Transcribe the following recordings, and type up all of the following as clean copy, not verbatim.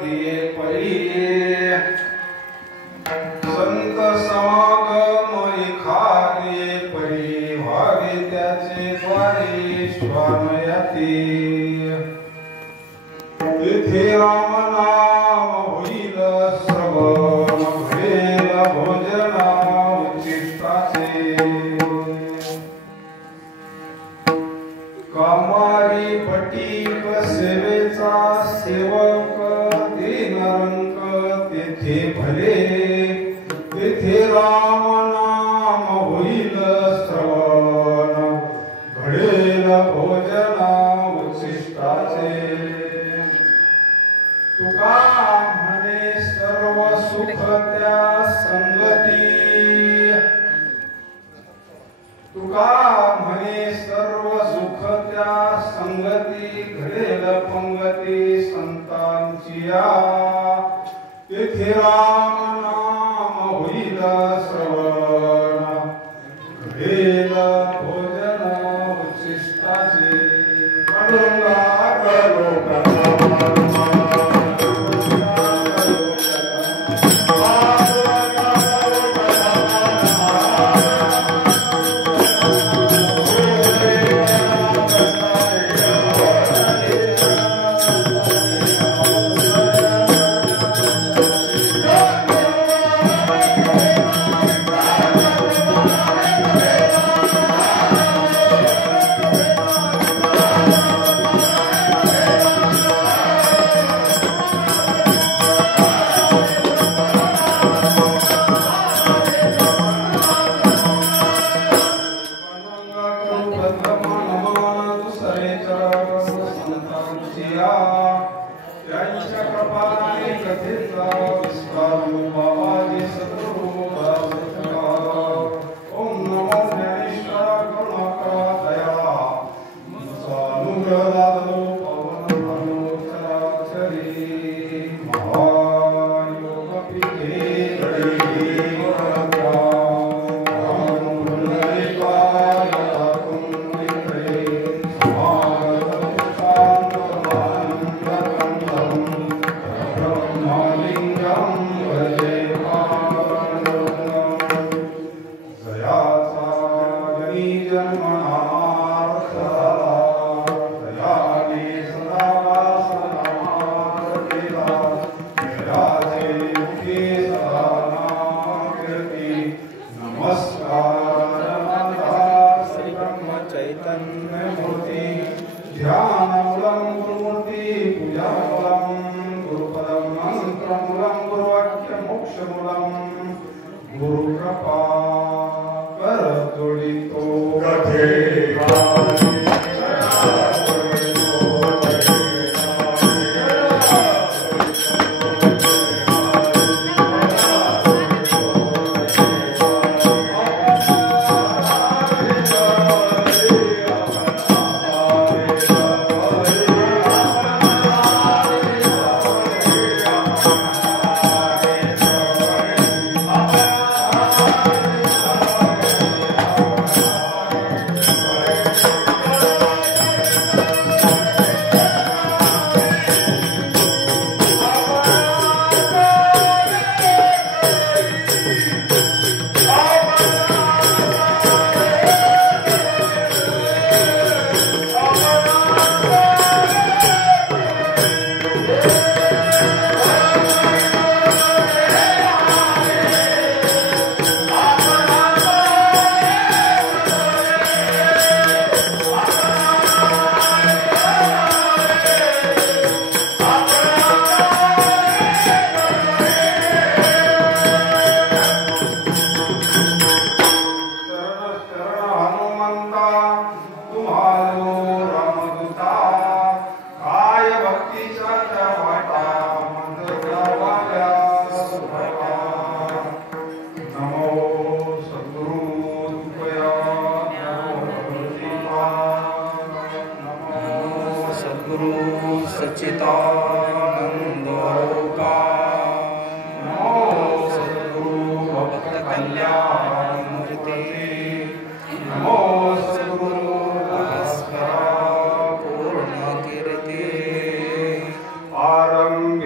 दिये परी संत समागम एखादे परी व्हावे त्याचे द्वारे श्वानयाती तेथे राम नाम होईल श्रवण भेल भोजना उच्चिष्टाचे कामारी पटीक सेवेचा सेवक दीनरंक तेथे भले तेथे राम नाम होईल श्रवण घडेल भोजना उच्छिष्टाचे तुका म्हणे सर्व सुख त्या संगती तुका म्हणे सर्व सुख त्या संगती घडेल पंगती संतांची या तेथे राम नाम होईल श्रवण घडेल भोजन उच्छिष्टाचे पांडुरंगा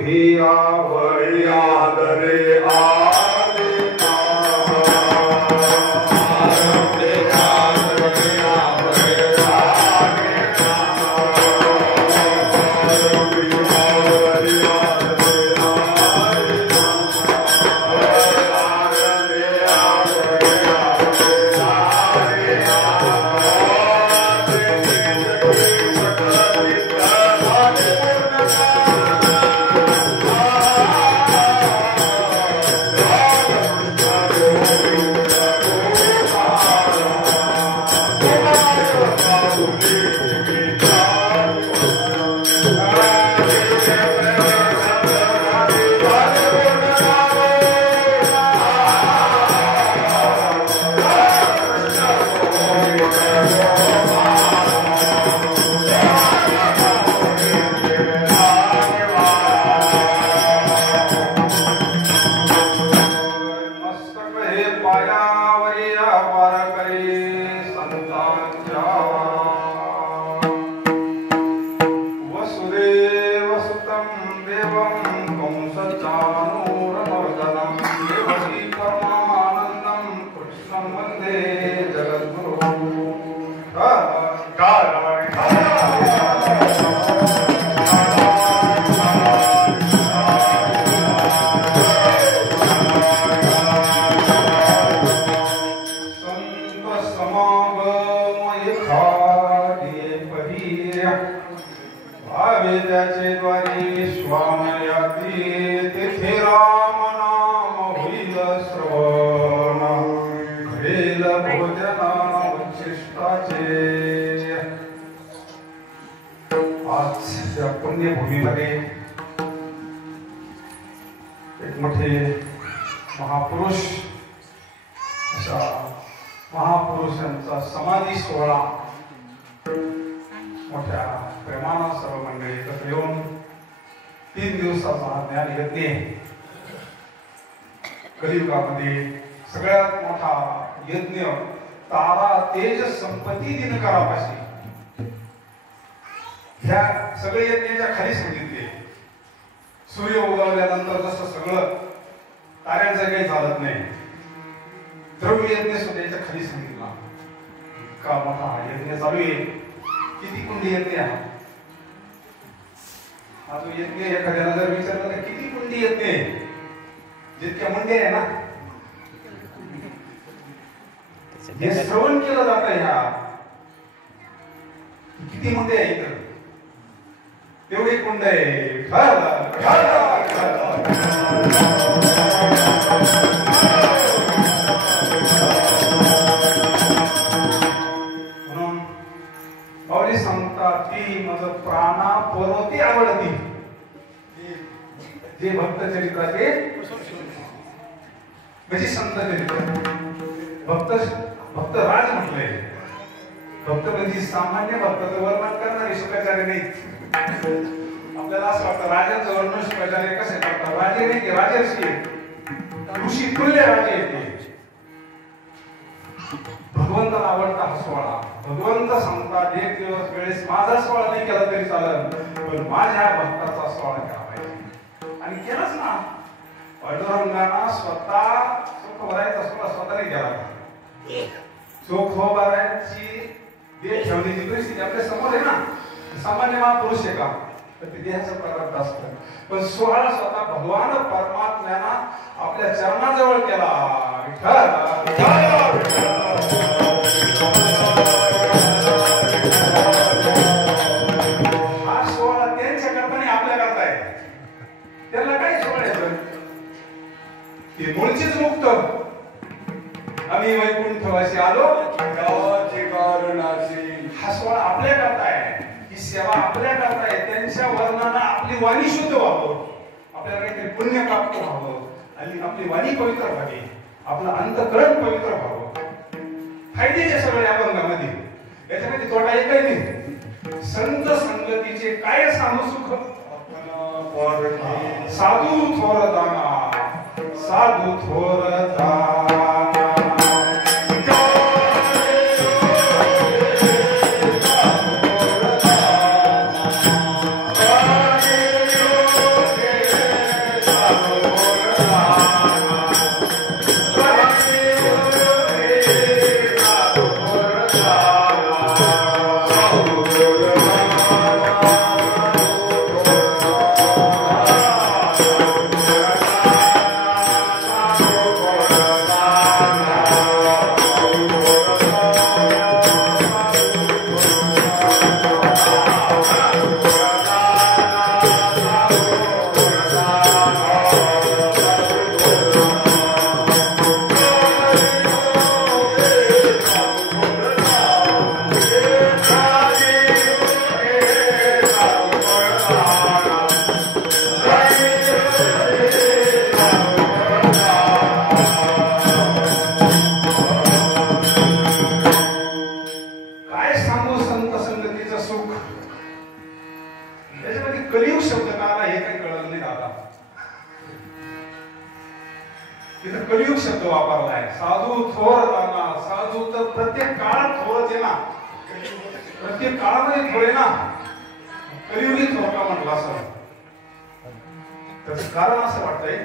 भियावळी आदरे आदिना पुण्यभूमीमध्ये एक मोठे महापुरुष अशा महापुरुषांचा समाधी सोहळा मोठ्या प्रेमानं सर्व मंडळी एकत्र येऊन 3 दिवसाचा ज्ञान यज्ञ कलियुगामध्ये सगळ्यात मोठा यज्ञ तारा तेज संपत्ती दिनकरापाशी ह्या सगळे यज्ञाच्या खाली सांगितले. सूर्य उगवल्यानंतर जसं सगळं ताऱ्यांचं काही चालत नाही, द्रव्य यज्ञ सुद्धा खाली सांगितला. का मोठा यज्ञ चालू आहे. किती कुंडी यज्ञ हा जो यज्ञ एखाद्याला जर विचारलं तर किती कुंडी यज्ञ जितक्या मुंडे आहे ना हे श्रवण केलं जात ह्या किती मुंडे आहे इथं तेवढी कुंड आहे. म्हणून माऊली सांगतात ती मज प्राणा पर्वती आवडती. जे भक्त चरित्राचे म्हणजे संत चरित्र भक्त राज म्हटलंय. भक्त म्हणजे सामान्य भक्ताचं वर्णन करणारे शुकाचार्य नाही. आपल्याला असं वाटतं राजांचं वर्णन शुकाचार्य कसं करतात. राजे नाही की राजर्षी ऋषी तुल्य राजे येते. भगवंताला आवडता हा सोहळा. भगवंत सांगतात एक दिवस वेळेस माझा सोहळा नाही केला तरी चालत, पण माझ्या भक्ताचा सोहळा केला पाहिजे. आणि केलाच ना. पांडुरंगाना स्वतः सुख भरायचा सोहळा स्वतः नाही केला. सुख भरायची देह ठेवण्याची परिस्थिती आपल्या समोर आहे ना. सामान्य महापुरुष आहे का तर ते देहाचं प्रारब्ध असतं, पण सोहळा स्वतः भगवान परमात्म्याना आपल्या चरणाजवळ केला. हा सोहळा त्यांच्या करताना आपल्या करताय. त्याला काय सोहळ्याचं ते मूळचीच मुक्त. आम्ही वैकुंठवासी आलो गावाचे कारणाचे. हा सोहळा आपल्या करताय. ही सेवा आपल्या करताय. त्यांच्या वर्णानं आपली वाणी शुद्ध व्हावं, आपल्याला काहीतरी पुण्य प्राप्त व्हावं आणि आपली वाणी पवित्र व्हावी, आपलं अंतःकरण पवित्र व्हावं. फायद्याचे सगळे अभंगामध्ये. याच्यामध्ये तोटा एकही नाही. संत संगतीचे काय सांगू सुख. साधू थोर दाना साधू थोर दाना. तिथं कलियुग शब्द वापरलाय. साधू थोर ना, साधू तर प्रत्येक काळात थोरच आहे ना, प्रत्येक काळामध्ये थोर आहे ना. कलियुगी थोर का म्हटलं असं? त्याचं कारण असं वाटतंय,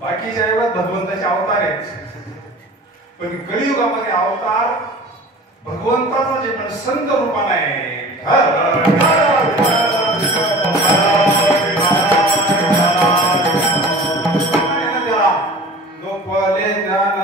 बाकीच्या युगात भगवंताचे अवतार आहेत, पण कलियुगामध्ये अवतार भगवंताचा जे पण संत रूपाने आहे. लोपले ज्ञान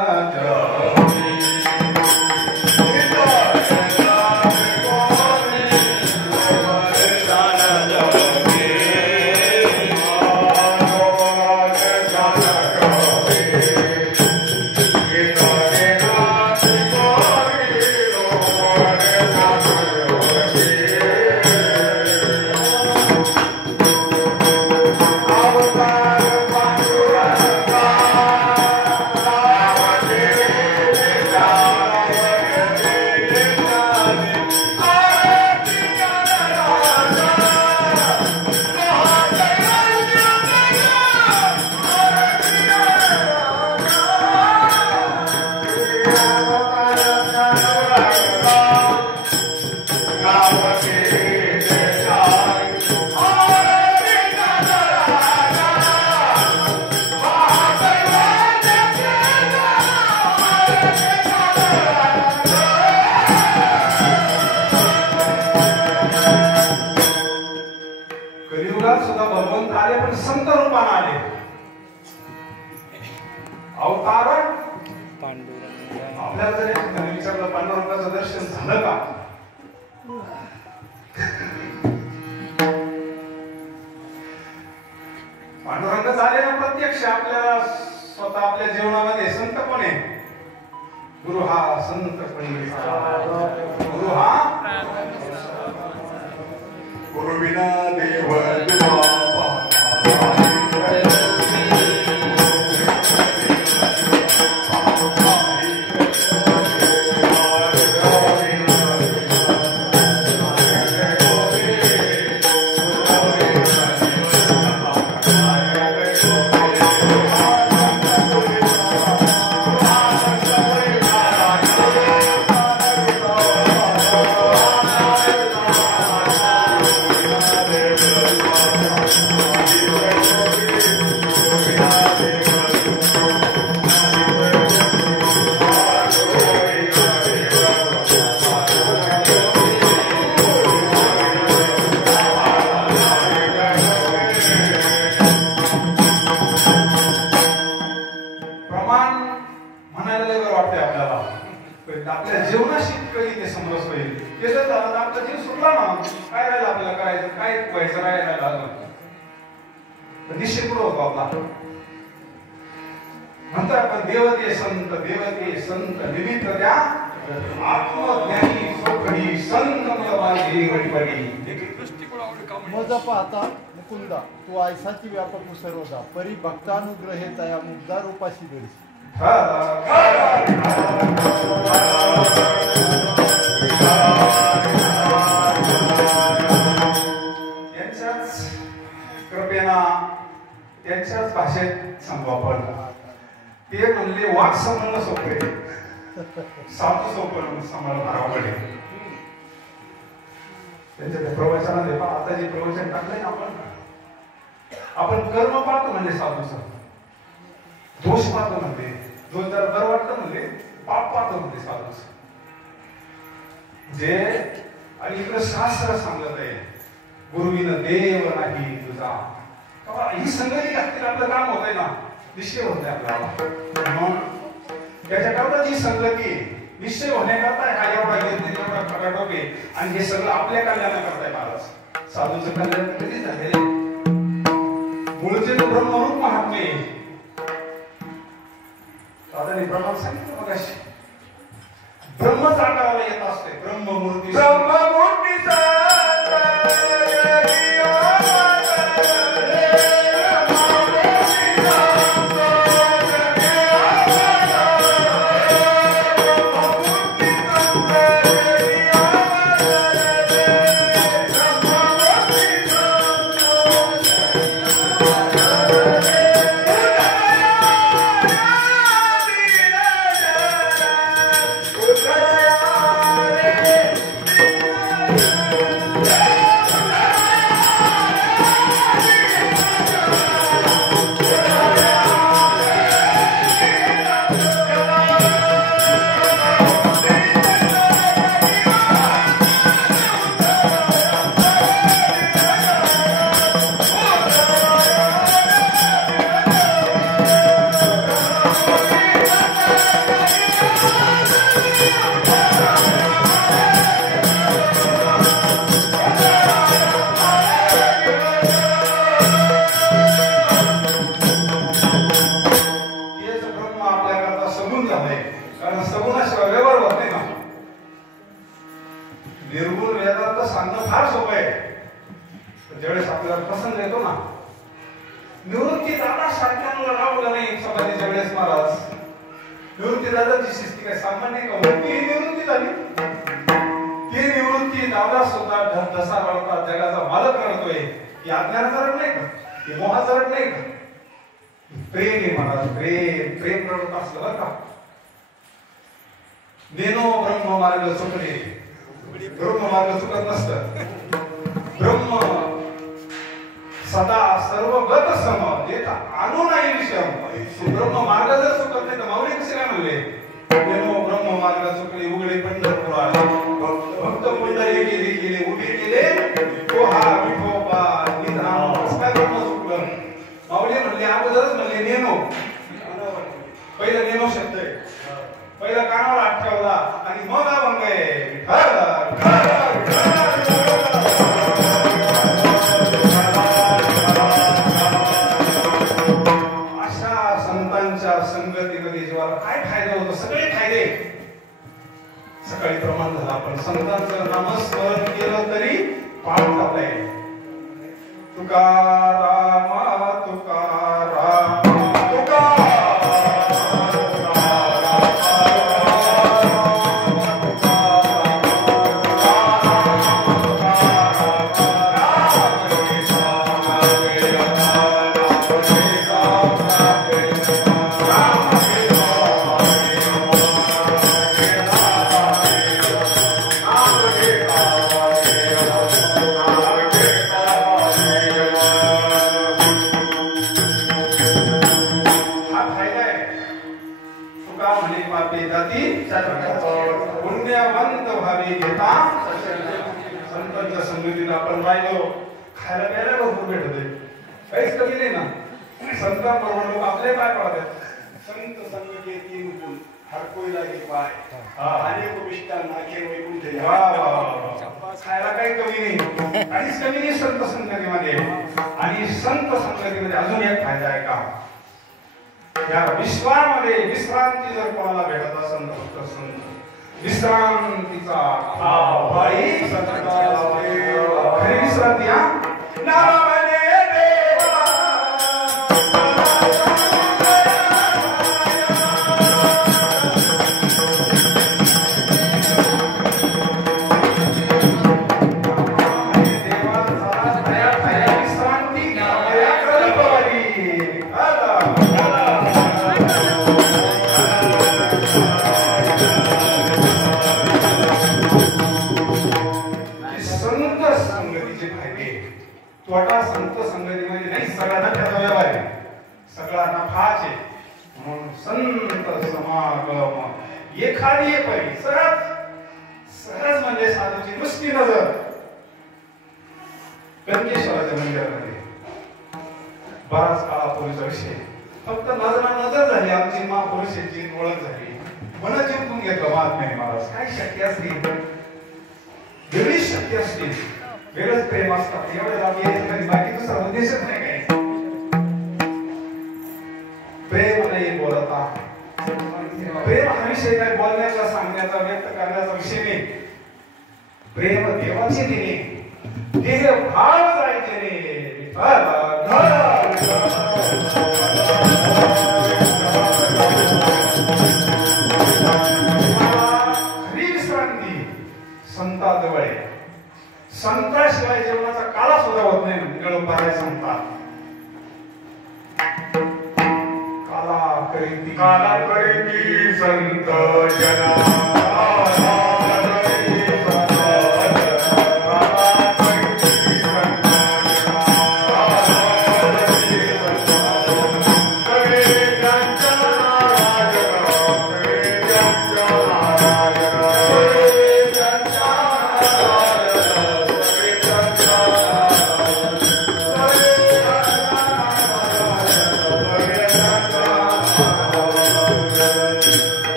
सुद्धा भगवंत आले, पण संत रूपाने आले. अवतार आपल्याला जर विचारलं पांडुरंगाचं दर्शन झालं का, पांडुरंग झाले ना प्रत्यक्ष आपल्याला स्वतः आपल्या जीवनामध्ये. संतपणे गुरु हा संतपणे, गुरु हा गुरु विना देव आपल्या जीवनाशी कधी ते समरस होईल. ते जर झालं तर आपला जीव सुटला ना, काय राहिलं आपल्याला करायचं, काय व्हायचं राहिलं निश्चित पुढे होतो आपला. म्हणतात आपण देवते संत निमित्त त्या आत्मज्ञानी सोखडी संत मुलबाजी गडीपडी. मज पाहता मुकुंदा तू ऐसाची व्यापक सर्वदा परी भक्तानुग्रहे तया मुग्धा रूपाशी दर्शी. त्यांच्याच कृपेना त्यांच्याच भाषेत सांगू आपण. ते म्हणले वाक समजणं सोपे, साधू सोपं सांभाळणं अवघड आहे. त्यांच्या त्या प्रवचनामध्ये आता जे प्रवचन टाकलंय ना आपण कर्म पाहतो म्हणजे साधूचं, दोष पाहतो म्हणजे, दोष जर बरं वाटतं म्हणजे पाप पाहतो म्हणजे साधूचं जे. आणि इकडे शास्त्र सांगत आहे गुरुविन देव नाही तुझा. ही संगती लागतील आपलं काम होतंय ना, निश्चय होत नाही आपल्याला. त्याच्याकरता जी संगती निश्चय होण्याकरता हा एवढा घेतले एवढा खटाटोप आहे. आणि हे सगळं आपल्या कल्याणाकरताय महाराज. साधूचं कल्याण कधी झालेलं मूळचे ब्रह्मरूप महात्मे. दादाने प्रमाण सांगितलं मगाशी, ब्रह्मच आकाराला येत असते. ब्रह्ममूर्ती निवृत्ती दादा सारख्यांना रावलं नाही समाधीच्या वेळेस महाराज. निवृत्ती दादाची शिस्ती काय सामान्य का होती? ही निवृत्ती झाली. ती निवृत्ती दादा सुद्धा जसा रडता जगाचा मालक रडतोय. ही अज्ञानाचा रड नाही का? ही मोहाचा रड नाही का? प्रेम आहे महाराज, प्रेम. प्रेम रडत असलं बरं का. नेनो ब्रह्म मार्ग चुकले. ब्रह्म मार्ग चुकत नसत. ब्रह्म सदा सर्वगत सम देता आणू नाही विषम. ब्रह्म मार्ग जर चुकत नाही तर माऊली कसे काय म्हणले? नेनो ब्रह्म मार्ग चुकले उघडे पंढरपुरात. भक्त मंडळी गेली गेले उभे केले तो हा विठोबा निधान. कसं काय ब्रह्म चुकलं? माऊली म्हणले अगोदरच म्हणले नेनो. पहिला नेनो शब्द आहे. पहिला कानावर हात ठेवला आणि मग अभंग आहे. अशा संतांच्या संगतीमध्ये जीवाला काय फायदा होतो? सगळे फायदे. सकाळी प्रमाण झालं आपण संतांचं नामस्मरण केलं तरी पाठ आपलाय. तुकारामा तुकारामा पुण्यवंत व्हावे घेता. संतांच्या संगतीला आपण राहिलो. खायला प्यायला भरपूर भेटते. काहीच कमी नाही ना. संतांबरोबर लोक आपले पाय पडतात. संत संगती तीन गुण हर कोई लागे पाय. अनेक मिष्टान नाखे वैकुंठ खायला काही कमी नाही. काहीच कमी नाही संत संगतीमध्ये. आणि संत संगतीमध्ये अजून एक फायदा आहे का? या विश्वामध्ये विश्रांती जर कोणाला भेटत असेल तर संत विश्रांतीचा भाई खरी विश्रांती. हा नारायणे देवा तोटा संत संगतीमध्ये नाही. सगळ्यांना त्याचा व्यवहार आहे. सगळ्यांना फाच आहे. म्हणून संत समागम एखादी परी सहज सहज म्हणजे साधूची नुसती नजर गंगेश्वराच्या मंदिरामध्ये बराच काळापूर्वीचा विषय. फक्त नजर झाली आमची महापुरुषाची ओळख झाली. मन जिंकून घेतलं महात्म्याने महाराज. काय शक्य असतील वेगळी शक्ती असतील वेगळंच प्रेम असतात. एवढं बाकी दुसरा उद्देशच नाही काय. प्रेम नाही बोलता. प्रेम हा विषय काय बोलण्याचा सांगण्याचा व्यक्त करण्याचा विषय नाही. प्रेम देवाचे देणे देह भाव जायचे रे. खरी विश्रांती संताजवळ आहे. संताशिवाय जीवनाचा काळा सुद्धा होत नाही. निळंबाराय सांगतात काला करीती संत जना.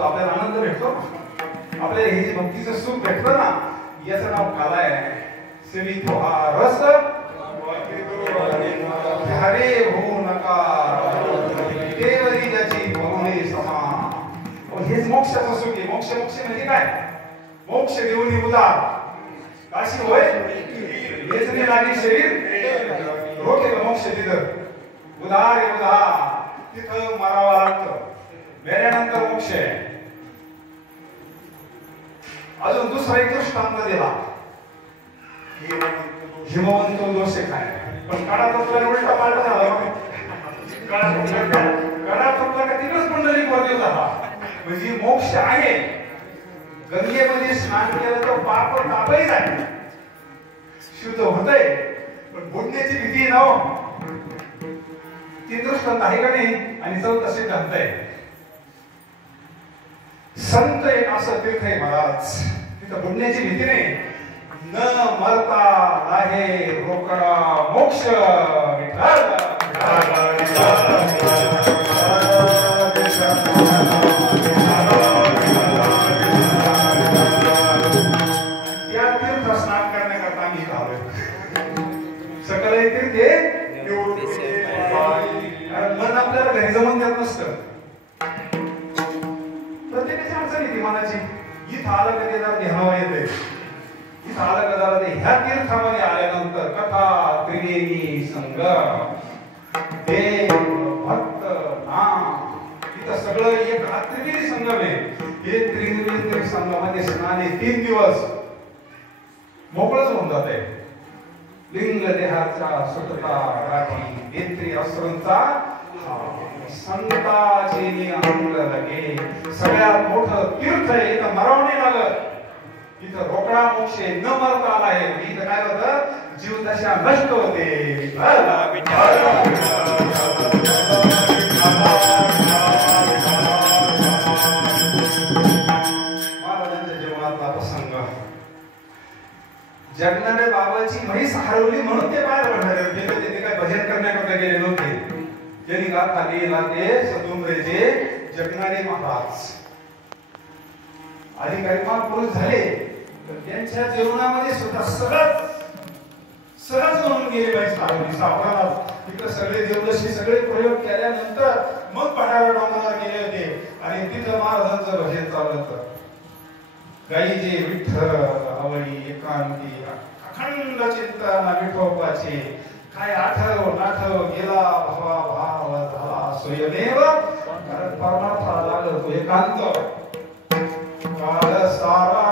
आपल्याला आनंद भेटतो. आपल्याला हे जे भक्तीचं सुख भेटतं ना याचं नाव काला आहे. सेवितो हा रस हरे होऊ नका देवरी ज्याची बहुने समा. हेच मोक्षाचं सुख आहे. मोक्ष मोक्ष म्हणजे काय? मोक्ष देऊन उदार काशी होय लागे शरीर रोखे मोक्ष तिथं उधार आहे उधार तिथं मारावं लागतं मेल्यानंतर मोक्ष आहे. अजून दुसरा एक दृष्टांत दिला हिमवंत दोष काय पण काळा तत्वाने उलटा पालटा झाला. काळा तत्वा का तिथंच मंडळी वरती झाला म्हणजे मोक्ष आहे. गंगेमध्ये स्नान केलं तर पाप तापही जाईल शुद्ध होतंय पण बुडण्याची भीती ना ती दृष्टांत आहे का नाही. आणि चौथा सिद्धांत आहे संत एक असं तीर्थ आहे महाराज तिथं बुडण्याची भीती नाही. न मरता आहे रोकडा मोक्ष विठ्ठल. या तीर्थ स्नान करण्याकरता आम्ही इथं आलोय. सकाळी तीर्थे मन आपल्याला घरी जमून देत नसतं. प्रत्येकाची अडचण येते मनाची. इथं आलं कधी जरा ध्यानावर येते. इथं आलं का जरा ते ह्या तीर्थामध्ये आल्यानंतर कथा त्रिवेणी संगम देव भक्त नाम इथं सगळं एक त्रिवेणी संगम आहे. हे त्रिवेणी संगमामध्ये स्नान 3 दिवस मोकळच होऊन जाते. लिंग देहाचा सुटता राठी नेत्री अस्त्रांचा संताची अंग लगे. सगळ्यात मोठं तीर्थ आहे. इथं मराव नाही लागत. इथं रोकडा मोक्ष न मरता आला आहे. इथं काय होतं जीवदशा नष्ट होते. महाराजांच्या जीवनातला प्रसंग जगनारे बाबाची म्हैस हरवली म्हणून ते बाहेर पडणारे होते. ते काय भजन करण्याकरता गेले नव्हते. त्यांनी गाथा लिहिला ते सदुमरेचे जगनारे महाराज अधिकारी महापुरुष झाले तर त्यांच्या जीवनामध्ये सुद्धा सहज म्हणून गेले पाहिजे. सापडाला तिकडे सगळे देवदशी सगळे प्रयोग केल्यानंतर मग पठारा डोंगरावर गेले होते आणि तिथं महाराजांचं भजन चालू होतं. गाईचे विठ्ठल आवडी एकांती अखंड चिंतन विठोबाचे काय आठव नाठव गेला भावा भाव झाला स्वयमेव कारण परमार्थाला लागलं तो एकांत. काल सारा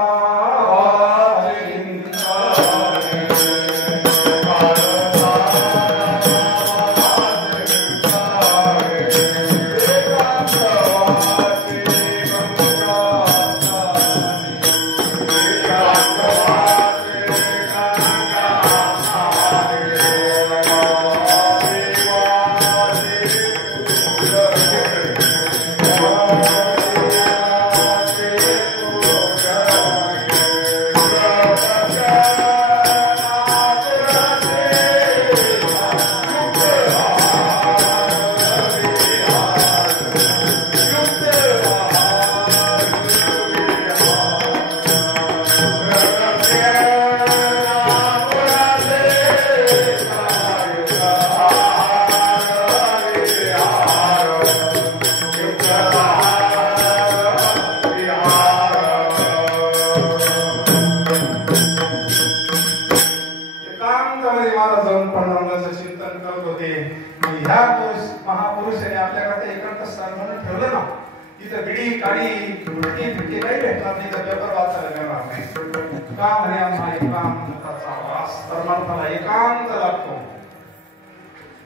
महापुरुषाने आपल्याकडे एकांत स्थान म्हणून ठेवलं ना. तिथं बिडी काडी फिटके काही भेटणार नाही तर पेपर वाचायला मिळणार नाही. का म्हणे आम्हा एकांताचा वास परमार्थाला एकांत लागतो.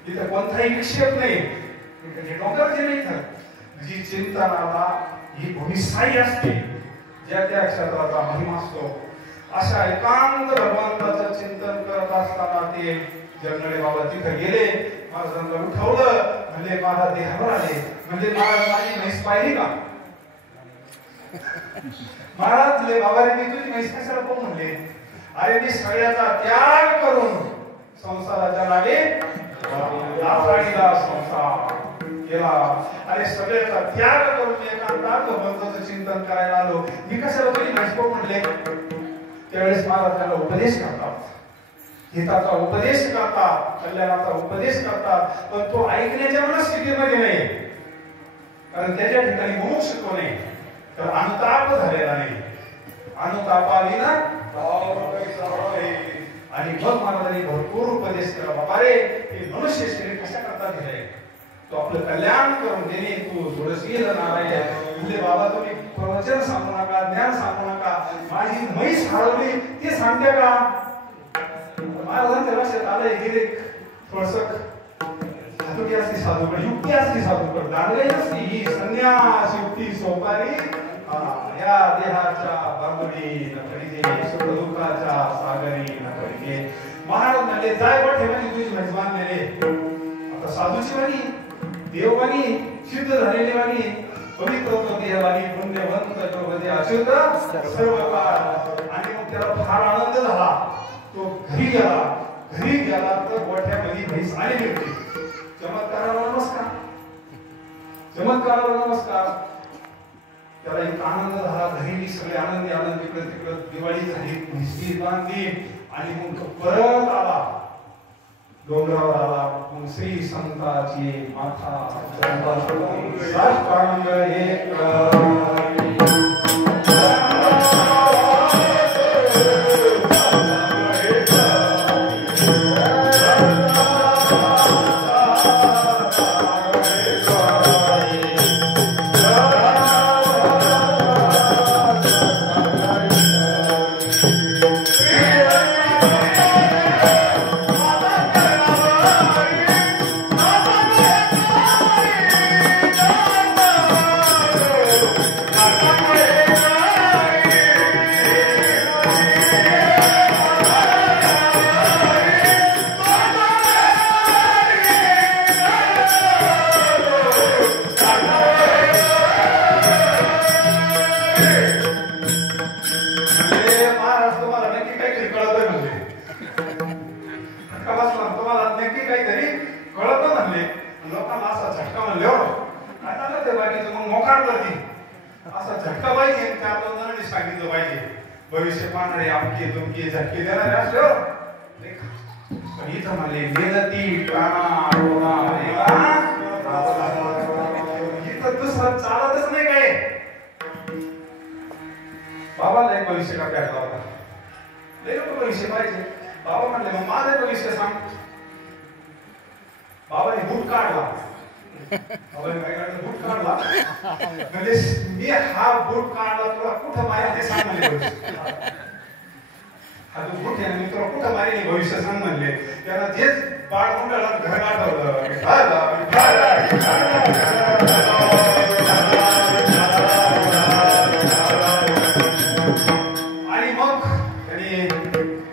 तिथं कोणताही विक्षेप नाही. डोंगरचे नाही तर जी चिंतनाला ही भूमिस्थायी असते ज्या त्या क्षेत्राचा महिमा असतो. अशा एकांत भगवंताचं चिंतन करत असताना ते जगनाडे बाबा तिथं गेले. महाराजांना उठवलं म्हणजे महाराज देहावर आले. म्हणजे महाराज माझी म्हैस पाहिली का. महाराज ले बाबा रे मी तुझी म्हैस कशाला पाहू म्हणले. अरे मी सगळ्याचा त्याग करून संसाराच्या नावे लाफाडीला संसार केला. अरे सगळ्याचा त्याग करून एकांतात भगवंताचं चिंतन करायला आलो. मी कशाला तुझी म्हैस पाहू म्हणले. त्यावेळेस महाराज त्याला उपदेश करतात. हिताचा उपदेश करतात कल्याणाचा उपदेश करतात पण तो ऐकण्याच्या मनस्थितीमध्ये नाही. कारण त्याच्या ठिकाणी मुमुक्षुत्व नाही तर अनुताप झालेला नाही. अनुतापाविना आणि मग महाराजांनी भरपूर उपदेश केला. बाबा रे, हे मनुष्य शरीर कशा करता दिलंय, तो आपलं कल्याण करून देणे, तू थोडंशी नारायण म्हणजे बाबा तुम्ही प्रवचन सांगू नका, ज्ञान सांगू नका, माझी म्हैस हरवली ते सांगते का. महाराजांच्या लक्षात आलंय की थोडस धातुकी असती साधूकडे, युक्ती असती साधूकडे, दांडगाई असती ही संन्यास युक्ती सोपारी या देहाच्या बांधुडी नकळीजे, सुख दुःखाच्या सागरी नकळीजे. महाराज म्हणले जाय बट ठेवानी तुझी म्हैस बांधलेले. आता साधूची वाणी, देववाणी, सिद्ध झालेली वाणी, पवित्र देहवाणी, पुण्यवंत प्रभुते अच्युत सर्व काळ. आणि मग त्याला फार आनंद झाला. तो घरी गेला तर गोठ्यामध्ये म्हैस आलेली होती. चमत्काराला नमस्कार, चमत्काराला नमस्कार. त्याला एक आनंद झाला. घरी सगळे आनंदी आनंद, इकडे तिकडे दिवाळी झाली, म्हैसी बांधली आणि मग तो परत आला, डोंगरावर आला. मग श्री संताची माथा साष्टांग एक भविष्य पाहणारे आमके तुमके झटके देणारे असल्यावर पण इथं म्हणले मेहनती प्राणा इथं दुसरं चालतच नाही काय. बाबाला एक भविष्य का काढला होता, लय लोक भविष्य पाहिजे. बाबा म्हणले मग माझं भविष्य सांग. बाबाने बूट काढला. बाबाने काय काढलं, बूट काढला. म्हणजे मी हा बूट काढला, तुला कुठं मारेल ते सांग म्हणले. हा तू बूट आहे, मी तुला कुठं मारेल भविष्य सांग म्हणले. त्याला तेच बाळ मुंडाला घर गाठवलं. आणि मग त्यांनी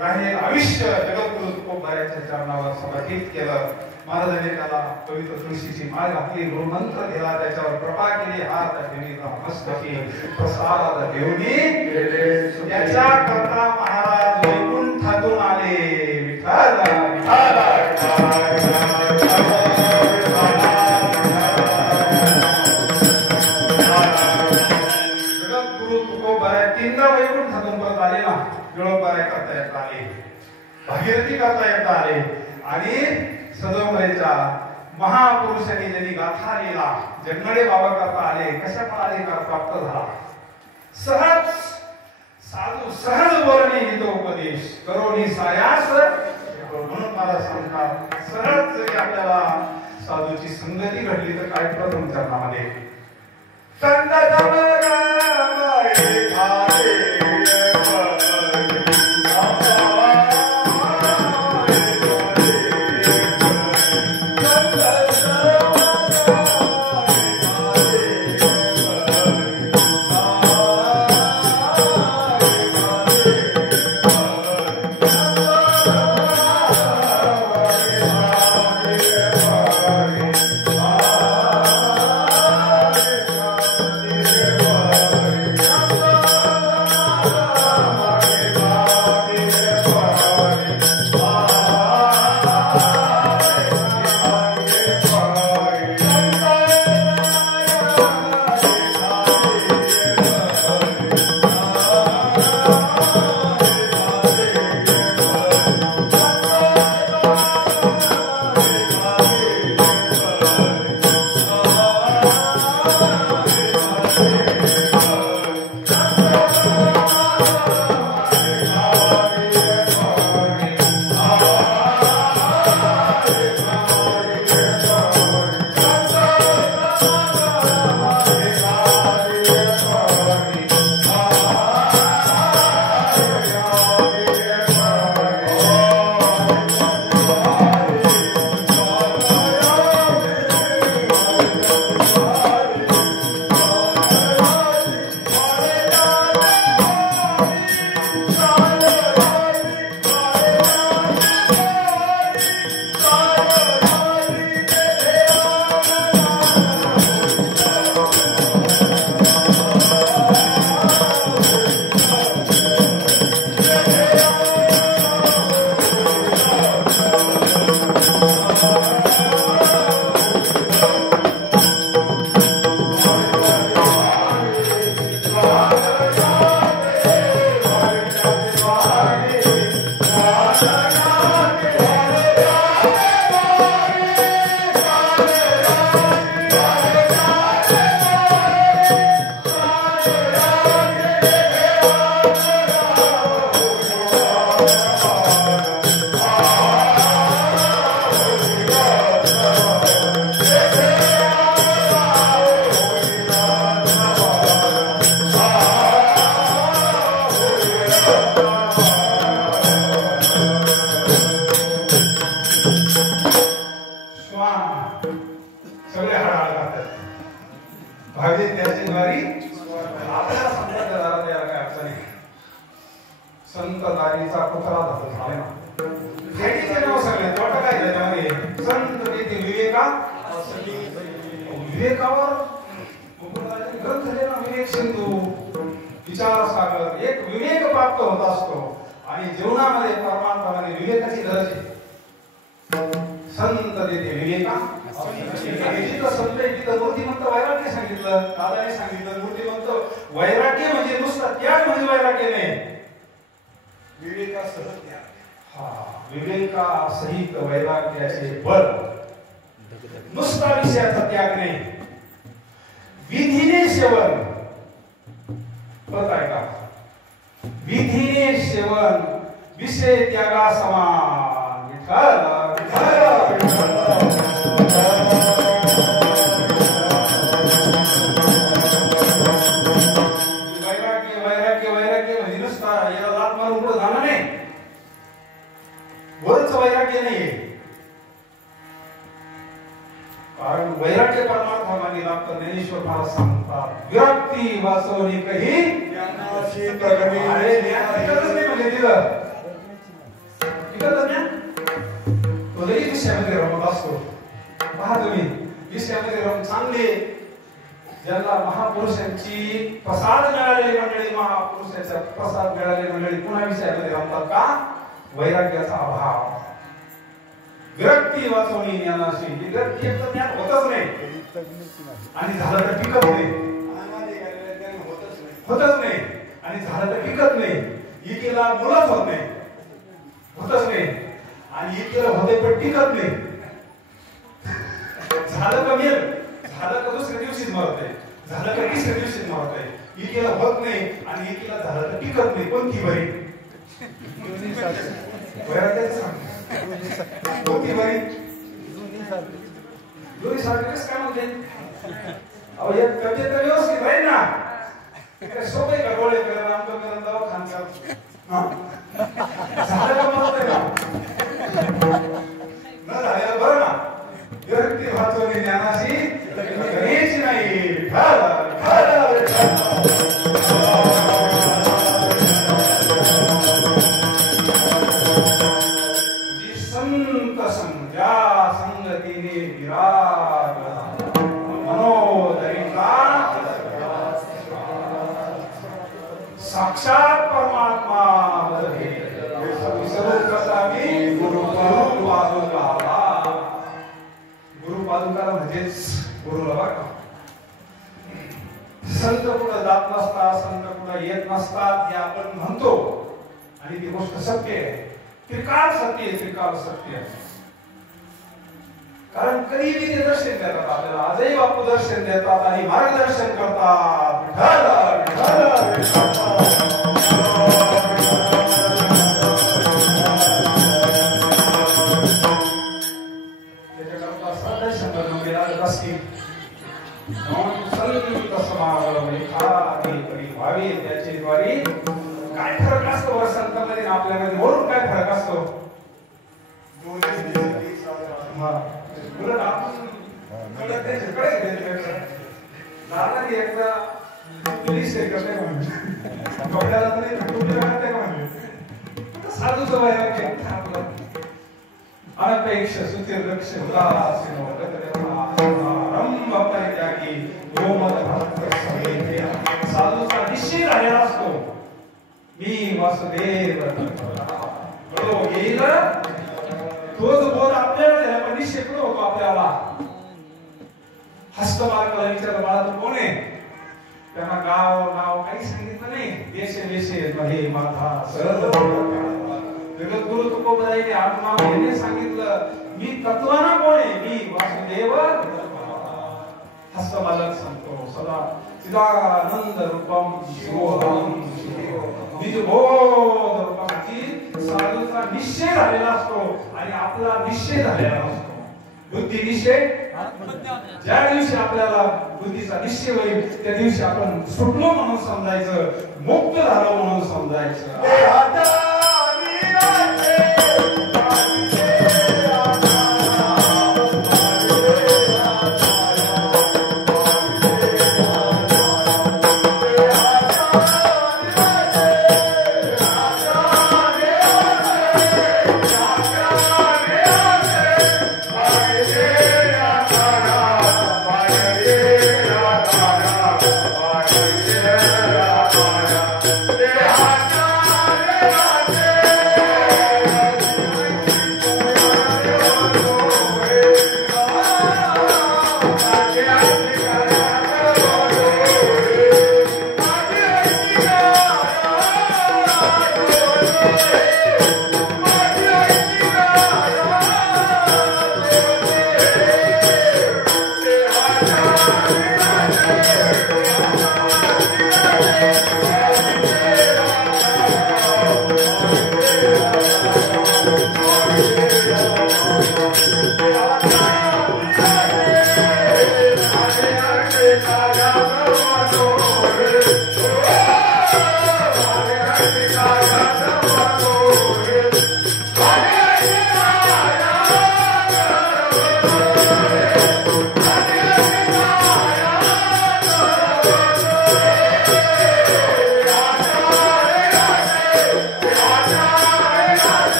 राहिलेलं आयुष्य जगद्गुरु तुकोबारायांच्या चरणावर समर्पित केलं. महाराजांनी त्याला पवित्र तुळशीची माळ घातली, गुरुमंत्र दिला, त्याच्यावर कृपा केली, हात ठेवणीचा मस्तकी प्रसाद देवनी याच्या करता महाराज वैकुंठातून आले. विठ्ठल जगद्गुरु तुकोबाराय तीनदा वैकुंठातून परत आले ना. जळोबाराय करता येता आले, भागीरथी करता येता आले आणि सदोमरेच्या महापुरुषांनी ज्यांनी गाथा लिहिला जगणारे बाबा करता आले. कशा पण आले का प्राप्त झाला. सहज साधू सहज बोलणे हितो उपदेश करोनी सायास. म्हणून मला सांगतात सहज जरी आपल्याला साधूची संगती घडली तर काय प्रथम चरणामध्ये Yeah. विवेकावर ग्रंथ लिहिला विवेक सिंधू, विचार सागर, एक विवेक प्राप्त होत असतो आणि जीवनामध्ये परमात्माने विवेकाची गरज आहे. संत देते विवेका, जिथं संत आहे तिथं मूर्तिमंत वैराग्य सांगितलं, दादाने सांगितलं. मूर्तिमंत वैराग्य म्हणजे नुसतं त्याग म्हणजे वैराग्य नाही, विवेकासह त्याग. विवेका सहित वैराग्याचे बळ. नुसता विषयाचा त्याग नाही, विधीने सेवन. परत ऐका, विधीने सेवन विषय त्यागा समान. विठ्ठल वैराग्य वैराग्य वैराग्य म्हणजे नुसता याला लात मारून पुढे जाणं नाही, वरच वैराग्य नाहीये. कारण वैराग्य परमार्थाने लागतं. ज्ञानेश्वर महाराज सांगतात, विरक्ती वाचवणी काही ज्ञानाशी प्रगती. अरे ज्ञान टिकतच नाही म्हणजे तिथं टिकतच ज्ञान. तो जरी विषयामध्ये रमत असतो. पहा तुम्ही, विषयामध्ये रम चांगले ज्यांना महापुरुषांची प्रसाद मिळालेली मंडळी, महापुरुषांचा प्रसाद मिळालेली मंडळी पुन्हा विषयामध्ये रमतात का? वैराग्याचा अभाव. विरक्ती वाचवणी ज्ञानाशी. विरक्ती एक तर ज्ञान होतच नाही आणि झालं तर टिकत नाही, होतच नाही आणि झालं तर टिकत नाही. एकीला मुलंच होत नाही, होतच नाही आणि एकीला होते पण टिकत नाही. झालं का मेल, झालं का दुसऱ्या दिवशीच मरत आहे, झालं का तिसऱ्या दिवशीच मरत आहे. एकीला होत नाही आणि एकीला झालं तर टिकत नाही. कोणती बरी? वैराग्याचं सांग. कोणती बरी? दोन्ही सारखे कसं काय म्हणते? अहो एक तब्येत तर व्यवस्थित राहील ना, सोपे का डोळे करा, आमचं करा, दवाखान करा. झालं का म्हणत आहे ना, न झालेलं बरं ना. विरक्ती वाचवणी ज्ञानाशी गणेश नाही. संत संज्ञा संगतीने विराग मनोदरिता साक्षात परमात्मा विसरून कसा मी गुरु पादुकाला. गुरु पादुकाला म्हणजेच गुरुला बघा. संत कुठं जात नसतात, संत कुठं येत नसतात हे आपण म्हणतो आणि ती गोष्ट सत्य आहे. त्रिकाल सत्य आहे, त्रिकाल सत्य आहे. कारण कधीही ते दर्शन देतात आपल्याला. आजही बापू दर्शन देतात आणि मार्गदर्शन करतात. त्याच्याकरता सदर्शन करून मिळालं असतील संत समागम एखादी तरी व्हावी. त्याची द्वारी काय फरक असतो बरं संतांमध्ये आपल्यामध्ये? म्हणून काय फरक असतो? उलट आपण त्याच्याकडे जाणारी एकदा पोलीस करते का म्हणजे साधूचं वैराग्य अनपेक्ष सुचिर लक्ष साधूचा निश्चय झालेला असतो. मी वासुदेव येईल तोच बोध आपल्याला पण निश्चय कुठं होतो आपल्याला? हस्तमार्गाला विचार, बाळा तू कोण आहे? त्यांना गाव नाव काही सांगितलं नाही. देश मध्ये माझा जगत गुरु तुकोबरायने आत्मा यांनी सांगितलं मी तत्वाना कोण आहे? मी वासुदेव. हस्तमालक सांगतो सदा चिदानंद रूपम शिवोहम निजबोध रूपाची साधूचा निश्चय झालेला असतो आणि आपला निश्चय झालेला असतो. बुद्धी निश्चय. ज्या दिवशी आपल्याला बुद्धीचा निश्चय होईल त्या दिवशी आपण सुटलो म्हणून समजायचं, मुक्त झालो म्हणून समजायचं. Yeah.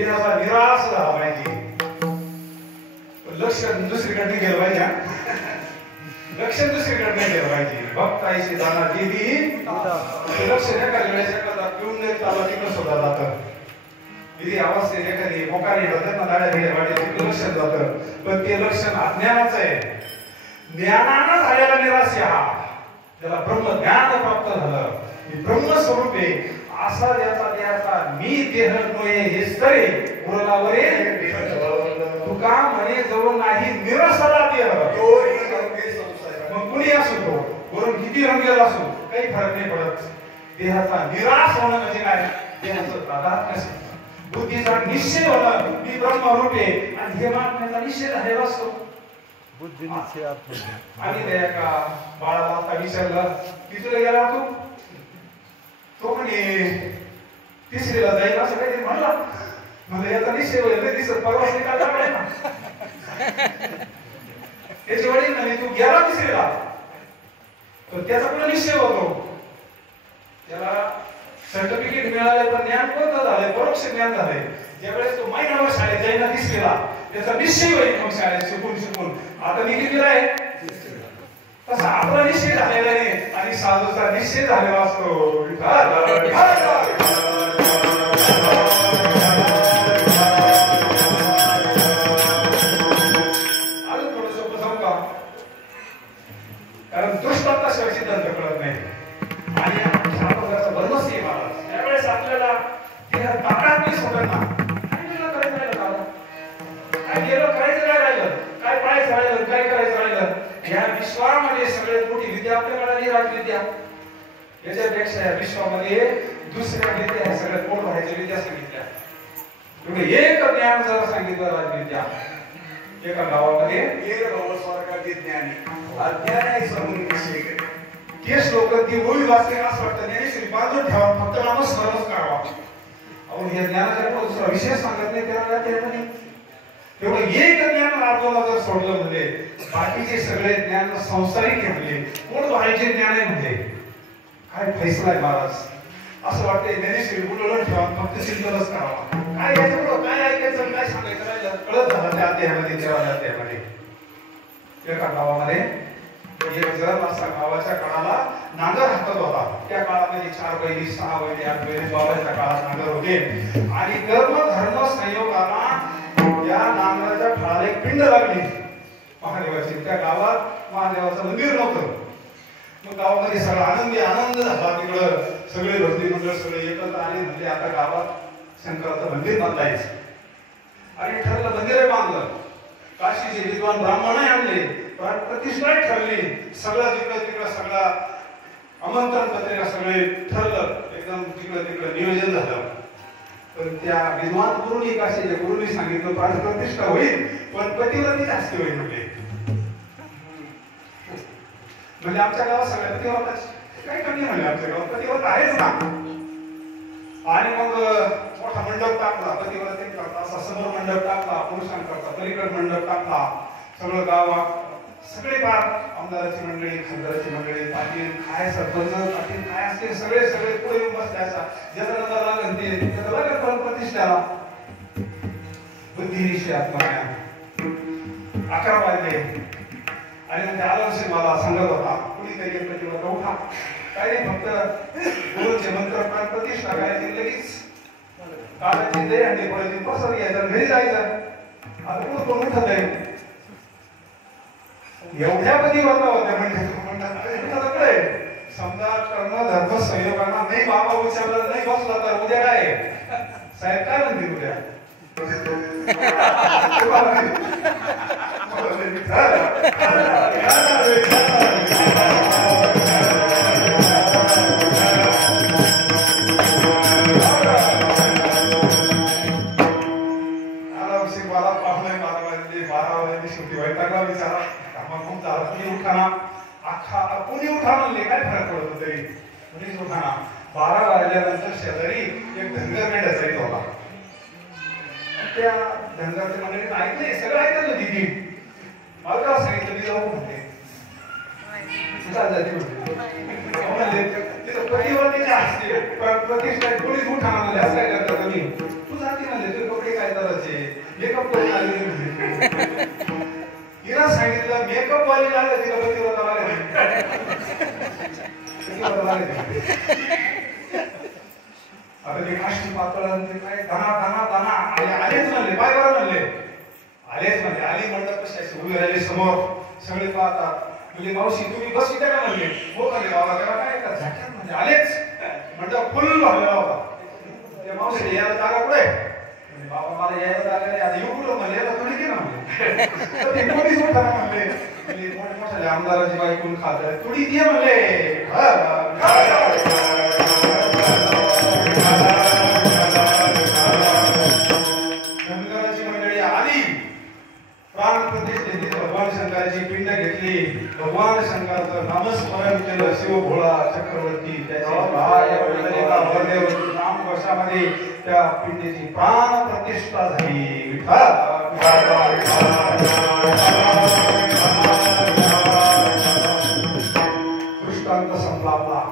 देहाचा निराश झाला पाहिजे. लक्ष दुसरीकडे गेलं पाहिजे. लक्ष दुसरीकडे नाही गेलं पाहिजे. भक्त आईशी जाणार देवी लक्ष एका वेळेस एखादा पिऊन देत आला तिकडं सुद्धा जातं. विधी अवस्थेत एखादी मोकारी होतात ना दाड्या भिड्या वाटे तिकडे लक्ष जातं. पण ते लक्षण अज्ञानाचं आहे. ज्ञानानं झालेला निराश हा त्याला ब्रह्मज्ञान प्राप्त झालं. ब्रह्मस्वरूप आहे असा त्याचा मी देह नोये हे स्तरे उरलावरे तुका म्हणे जवळ नाही निरसला देह मग कुणी असो तो वरून किती रंगलेला असो काही फरक नाही पडत. देहाचा निराश होणं म्हणजे काय देहाचं तादात्म्य बुद्धीचा निश्चय होणं मी ब्रह्मरूप आहे आणि हे मानण्याचा निश्चय झालेला असतो. बुद्धी निश्चय आणि त्या एका बाळाला आता विचारलं तिथं गेला तो म्हणे तिसरीला जाईल असं काहीतरी म्हणला. म्हणजे याचा निश्चय होईल दिसत परवाच निकाल लागलाय ना. त्याचे वडील म्हणे तू गेला तिसरीला तर त्याचा पण निश्चय होतो. त्याला सर्टिफिकेट मिळालं पण ज्ञान कोणतं झालंय परोक्ष ज्ञान झालंय. ज्यावेळेस तो महिनाभर शाळेत जाईल ना तिसरीला त्याचा निश्चय होईल मग शाळेत शिकून आता मी कितीला आहे तसा आपला निश्चय झालेला आहे आणि साधूचा निश्चय झालेला असतो. अजून थोडं सोपं सांगू का कारण दृष्टांताशिवाय सिद्धांत कळत नाही. आणि प्रकारचा बरमस आहे महाराज त्यावेळेस आपल्याला ताकद नाही सोडायला काय गेलं करायचं काय राहिलं काय पाहायचं राहिलं काय करायचं राहिलं. या विश्वामध्ये सगळ्यात मोठी विद्या आपल्याकडे राजविद्या. याच्यापेक्षा या विश्वामध्ये दुसऱ्या विद्या ह्या सगळ्यात पोट भरायच्या विद्या सांगितल्या. तुम्ही एक ज्ञान जर सांगितलं राजविद्या एका गावामध्ये एक स्वर्गाचे ज्ञानी अज्ञान आहे समून विषय ते श्लोक ती ओळी वाचले असं वाटतं ज्ञानेश्वरी बाजूला ठेवा फक्त नामस्मरणच करावा. अहो हे ज्ञानाच्या दुसरा विषय सांगत नाही त्याला नाही. तेवढं एक ज्ञान अर्जुनाला जर सोडलं म्हणजे बाकीचे सगळे ज्ञान संसारिक म्हणजे कोण व्हायचे ज्ञान आहे म्हणजे काय फैसला आहे महाराज. असं वाटतंय ज्ञानेश्वरी बोलवलं ठेवा फक्त चिंतनच करावा. काय याच्यापुढं काय ऐकायचं काय सांगायचं राहिलं कळत झालं त्या अध्यायामध्ये देवाच्या अध्यायामध्ये. एका गावामध्ये एक जण असा गावाच्या काळाला नांगर हातात होता. त्या काळामध्ये 4 बैली 6 बैली 8 बैली बाबाच्या काळात नांगर होते आणि कर्म धर्म संयोगाला या नांगराच्या फळाला एक पिंड लागली महादेवाची. त्या गावात महादेवाचं मंदिर नव्हतं. मग गावामध्ये सगळा आनंद झाला. तिकडं सगळे भक्ती मंडळ सगळे एकत्र आले म्हणजे आता गावात शंकराचं मंदिर बांधायचं आणि ठरलं मंदिर बांधलं. काशीचे विद्वान ब्राह्मण आणले प्रतिष्ठा ठरली. सगळं तिकडं सगळा आमंत्रण पत्रिका सगळे ठरलं एकदम तिकडं नियोजन झालं. पण त्या विद्वान गुरुनी काशीच्या गुरुनी सांगितलं प्राण प्रतिष्ठा होईल पण पतिव्रती जास्त होईल म्हणजे आमच्या गावात सगळ्या पतिव्रता काही कमी म्हणले आमच्या गावात पतिव्रता आहेच ना. आणि मग मोठा मंडप टाकला पतिव्रतेकरता असा समोर मंडप टाकला पुरुषांकरता पलीकड मंडप टाकला. सगळं गावात सगळे फार आमदाराची मंडळी खासदाराची मंडळी पाटील काय सरपंच पाटील काय असते सगळे पुढे येऊन बसले. असा ज्याचा नंतर लागेल ते त्याचा लागेल पण प्रतिष्ठाला बुद्धिनिश्चय आत्मज्ञान 11 वाजले आणि मग आलोच मला सांगत होता कुणीतरी प्रतिव्रता उठा काय नाही फक्त गुरुचे मंत्र प्राण प्रतिष्ठा करायची लगेच काढायची दे आणि पडायची पसर घ्यायचं घरी जायचं. आता कोण उठत आहे एवढ्या पतिव्रता होत्या म्हणजे समजा कर्म धर्म संयोगांना नाही बाबा विचारलं नाही बसला तर उद्या काय साहेब काय म्हणतील उद्या मला पाहुणे 12 वाजले शेवटी वैतागला विचारा कोणी उठा म्हणले काय फरक पडतो तरी कोणीच उठा. 12 वाजल्यानंतर शेजारी एक धनगर मेंढ्याचा येत होता. त्या धनगरच्या मंडळीने ऐकले सगळं ऐकत होती ती. मला का सांगितलं मी जाऊ म्हणते तिथं प्रतिवर्तीच्या असते प्रतिष्ठा कोणीच उठा म्हणले असं काय करता तुम्ही तू जाते म्हणले तुझे कपडे तरच मेकअप करून आले तिला सांगितलं मेकअप वाली लागलं तिला प्रतिरोधा आता ते काष्टी पातळ काय दाना दाना दाना आलेच म्हणले काय बरं म्हणले आलेच म्हणले आली मंडप कशी उभी राहिली समोर सगळे पाहतात म्हणजे मावशी तुम्ही बस इथे का म्हणले हो म्हणले बाबा तेव्हा काय का झाक्यात म्हणजे आलेच मंडप फुल भरलेला होता त्या मावशी यायला जागा कुठे बाबा मला यायला जागा नाही आता येऊ कुठं म्हणले याला थोडी की ना म्हणले ते कोणीच मोठा ना म्हणले मोठे आमदाराची बायकून खात थोडी दे म्हणले शंकराची मंडळी आली प्राण प्रतिष्ठेची भगवान शंकराची पिंड घेतली भगवान शंकराचं नामस्मरण केलं शिव भोळा चक्रवर्ती त्याचे नाम वर्षामध्ये त्या पिंडीची प्राण प्रतिष्ठा झाली दृष्टांत संपला आपला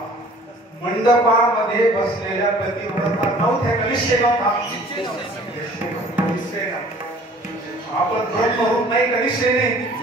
मंडपामध्ये बसलेल्या प्रतिव्रता नव्हत्या कनिष्ठ नव्हता आपण ब्रह्मरूप नाही कनिष्ठ नाही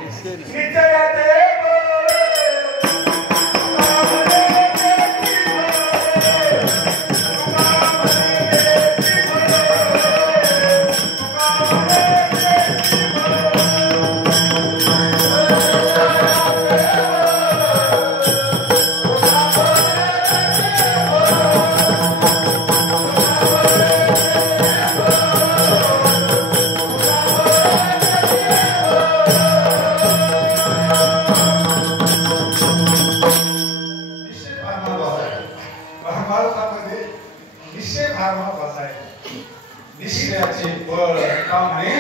निश्चयाचे बळ काम आहे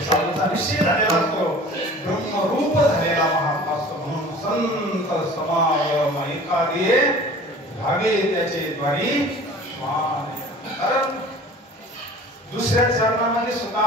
साधूचा निश्चय झालेला असतो ब्रह्मरूप झालेला महात्मा असतो म्हणून संत समागम एखादे भागे त्याचे द्वारी कारण दुसऱ्या चरणामध्ये सुद्धा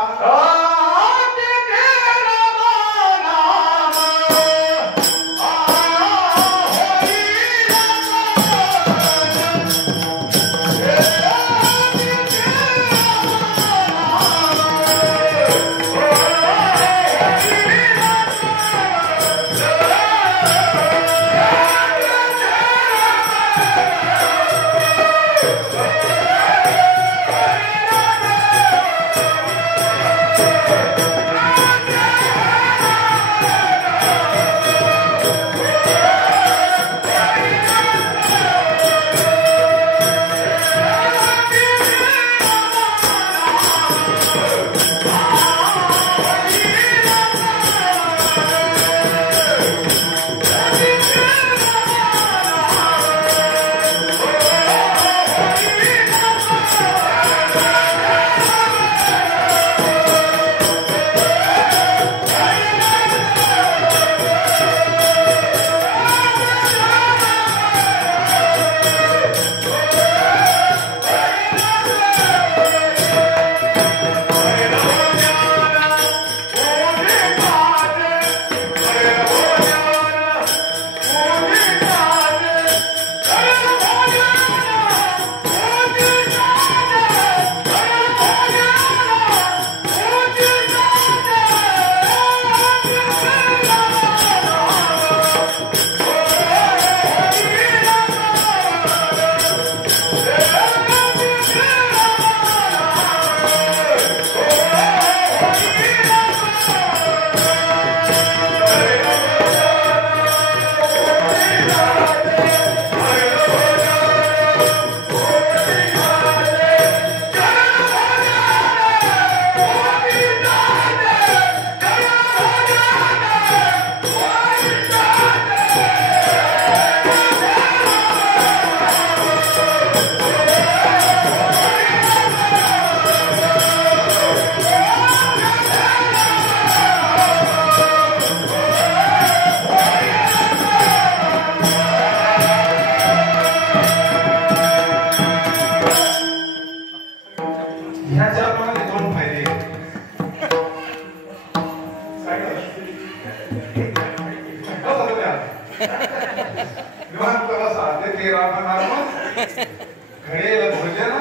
घडेल भोजन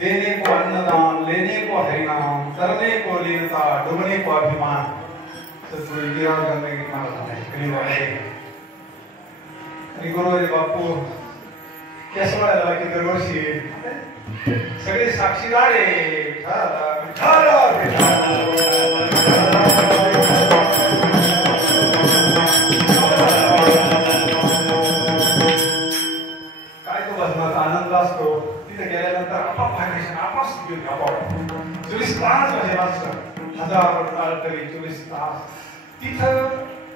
देने को अन्नदान, लेने को हरिनाम, करने को लीनता, डूबने को अभिमान. सद्गुरु विद्याराम गंधर्व महाराज आणि गुरुवारी बापू केसवाळ्याला की दरवर्षी सगळे साक्षीदार आहे. काय तो भजनाचा आनंद असतो. तिथे गेल्यानंतर आपाप व्हायब्रेशन आपाप 24 तास भजन असतं. 1000 तास तरी 24 तास तिथं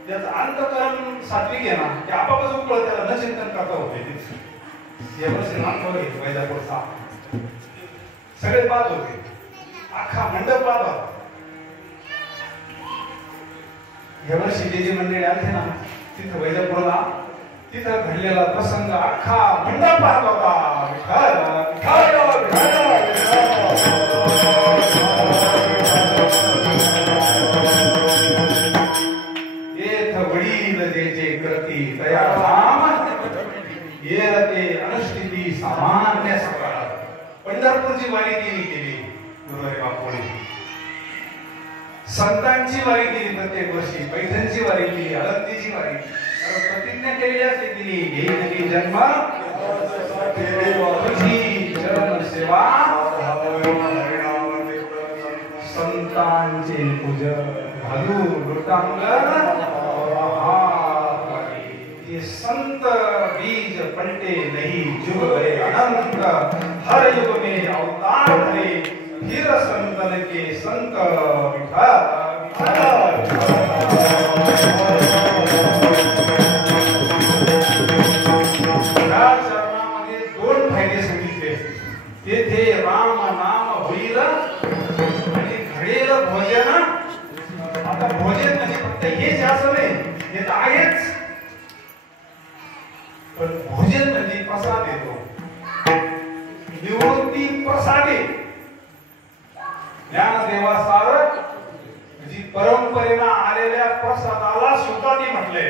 ज्याचं अंतकरण सात्विक आहे ना ते आपापच उकळत त्याला न चिंतन करता होते. वैजापूरचा सगळे पाहत होते. अख्खा मंडप पाहत होता. यावर्षी जे जे मंडळी आले ना तिथं वैजापूरला तिथं घडलेला प्रसंग अख्खा मंडप पाहत होता. येथ वडील जे करती तया राम येते अनुष्ठिती सामान्य सकाळ. पंढरपूरची वारी केली गुरुवारी बापोळी. संतांची वारी केली प्रत्येक वर्षी. पैठणची वारी केली, आळंदीची वारी. प्रतिज्ञा केलेली असते की घेईन जन्म तुझी चरण सेवा, संतांचे पूजन घालू वृतांगण. ये संत बीज पलटे नहीं जुग गए अनंत. हर युग में अवतार धरे फिर संतन के संत चरणामध्ये 2 फायदे सांगितले. तेथे राम नाम होईल आणि घडेल भोजन. आता भोजन म्हणजे फक्त हेच असं नाही, हे तर आहेच, पण भोजन म्हणजे प्रसाद येतो. निवृत्ती प्रसादे ज्ञानदेवा सारक म्हणजे परंपरेला आलेल्या प्रसादाला सुद्धा ते म्हटले.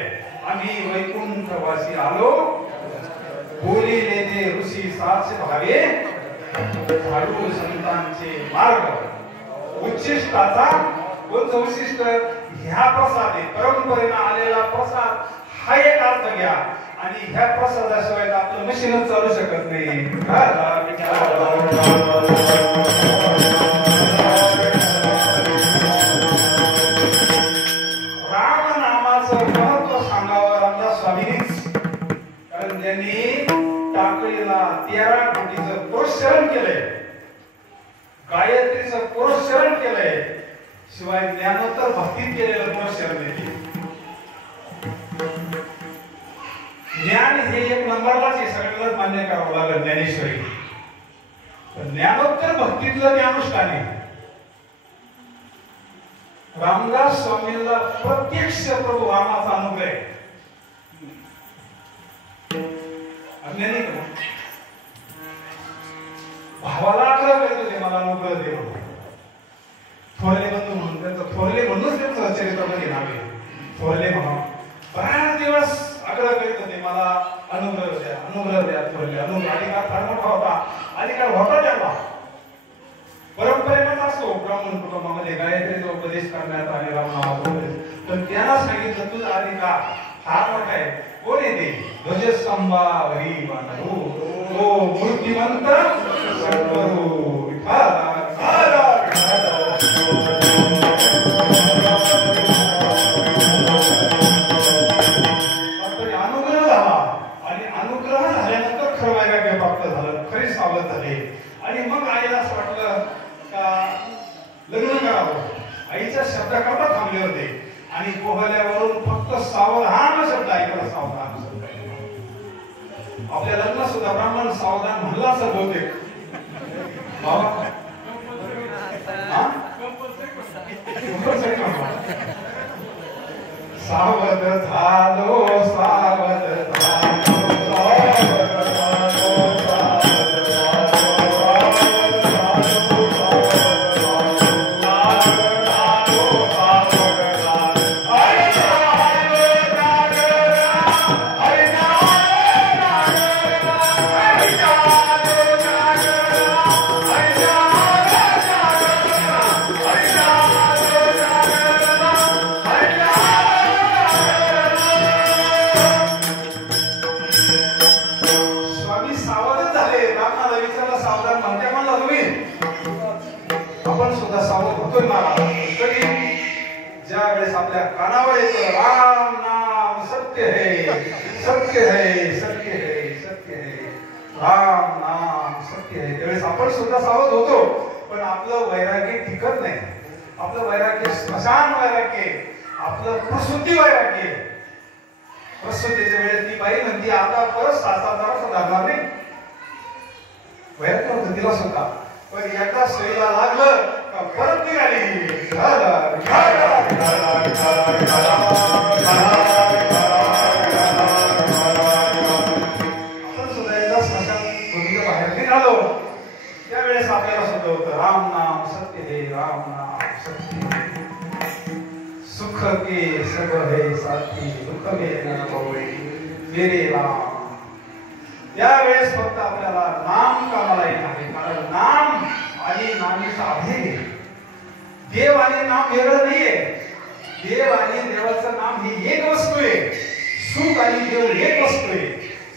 आम्ही वैकुंठवासी आलो बोलिले ते ऋषी साच भावे झाडू संतांचे मार्ग. उच्चिष्टाचा कोणतं उच्चिष्ट? ह्या प्रसादे परंपरेला आलेला प्रसाद हा एक अर्थ घ्या. आणि ह्या प्रसादाशिवाय आपलं मशीनच चालू शकत नाही. राम नामाचं महत्व सांगावं रामदास स्वामींनीच. कारण त्यांनी टाकळीला 13 कोटीचं पुरस्करण केलंय, गायत्रीचं पुरस्करण केलंय, शिवाय ज्ञानोत्तर भक्तीत केलेलं पुरस्करण देखील. ज्ञान हे एक नंबरलाच आहे, सगळ्यांनाच मान्य करावं लागेल ज्ञानेश्वरी. ज्ञानोत्तर भक्तीतलं ज्ञानुष्ठान आहे. रामदास स्वामींना प्रत्यक्ष प्रभू रामाचा अनुभव आहे. अज्ञानी भावाला आग्रह करत होते मला अनुग्रह दे म्हणून. थोरले बंधू म्हणून त्यांचं थोरले म्हणूनच त्यांचं चरित्रामध्ये नाव आहे. थोरले म्हणून बराच दिवस आग्रह करीत होते मला अनुग्रह द्या, अनुग्रह द्या. थोरले अधिकार फार मोठा होता, अधिकार होता त्याला. परंपरेनं असतो ब्राह्मण कुटुंबामध्ये गायत्रीचा उपदेश करण्यात आणि रामनामाचा उपदेश. पण त्यांना सांगितलं तुझा अधिकार फार मोठा आहे. कोण येते? ध्वजस्तंभावरी बांधू तो मूर्तिमंत सद्गुरु अनुग्रह झाला. आणि अनुग्रह झाल्यानंतर खरं वैराग्य प्राप्त झालं, खरी सावध झाले. आणि मग आईला असं वाटलं का लग्न करावं. आईच्या शब्दाकरता थांबले होते आणि पोहल्यावरून फक्त सावधान शब्द ऐकला. सावधान शब्द आपल्या लग्न सुद्धा ब्राह्मण सावधान म्हणला असं बहुतेक. सावध झालो सावध I आपल्या कानावर येतं, राम नाम सत्य है, सत्य है, सत्य है, सत्य है, राम नाम सत्य है. त्यावेळेस आपण सुद्धा सावध होतो, पण आपलं वैराग्य टिकत नाही. आपलं वैराग्य स्मशान वैराग्य, आपलं प्रसूती वैराग्य. प्रसूतीच्या वेळेस ती बाई म्हणते आता परत 6-7 वर्ष लागणार नाही. वैराग्य होतं तिला सुद्धा, पण एकदा सोयीला लागलं का परत निघाली. आपण सुद्धा एकदा स्मशान भूमीच्या बाहेर निघालो त्यावेळेस आपल्याला सुद्धा होतं राम नाम सत्य हे, राम नाम सत्य. सुख के सब है साथी, दुःख में न होय मेरे राम. त्यावेळेस फक्त आपल्याला नाम कामाला येत आहे, कारण नाम आणि नामीचा अभेद आहे. देव आणि नाम वेगळं नाहीये. देव आणि देवाचं नाम ही एक वस्तू आहे. सुख आणि देव एक वस्तू आहे.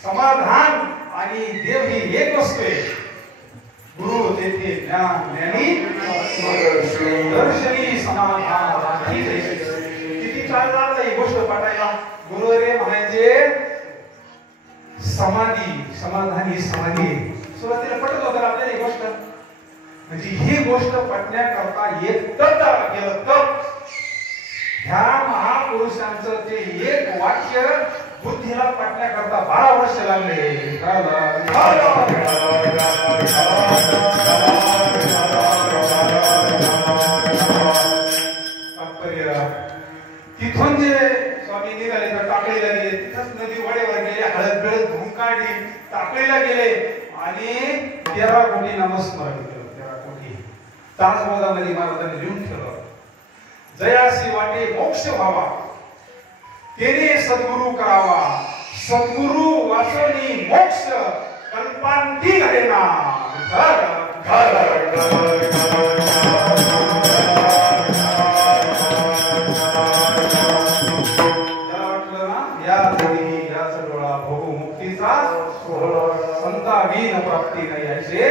समाधान आणि देव ही एक वस्तू आहे. गुरु तेथे ज्ञान ज्ञानी दर्शनी समाधान. किती छान झालं ही गोष्ट पाठायला. गुरु रे म्हणायचे समाधी, समाधान ही समाधी. सुरुवातीला पटत होतं आपल्याला ही गोष्ट, म्हणजे ही गोष्ट पटण्याकरता एक तप केलं. तप ह्या महापुरुषांचं ते एक वाक्य बुद्धीला पटण्याकरता 12 वर्ष लागले. तिथून जे स्वामी निघाले तर टाकळीला गेले, तिथंच नदी वडेवर गेले, हळद बिळद धुवून काढली, टाकळीला गेले आणि 13 कोटी नामस्मरण केलं. 13 कोटी ताजमोदामध्ये महाराजांनी लिहून ठेवलं. जयासी वाटे मोक्ष व्हावा, तेने सद्गुरु करावा, सद्गुरु वाचनी मोक्ष कल्पांती घडेना. प्राप्ती नाही असे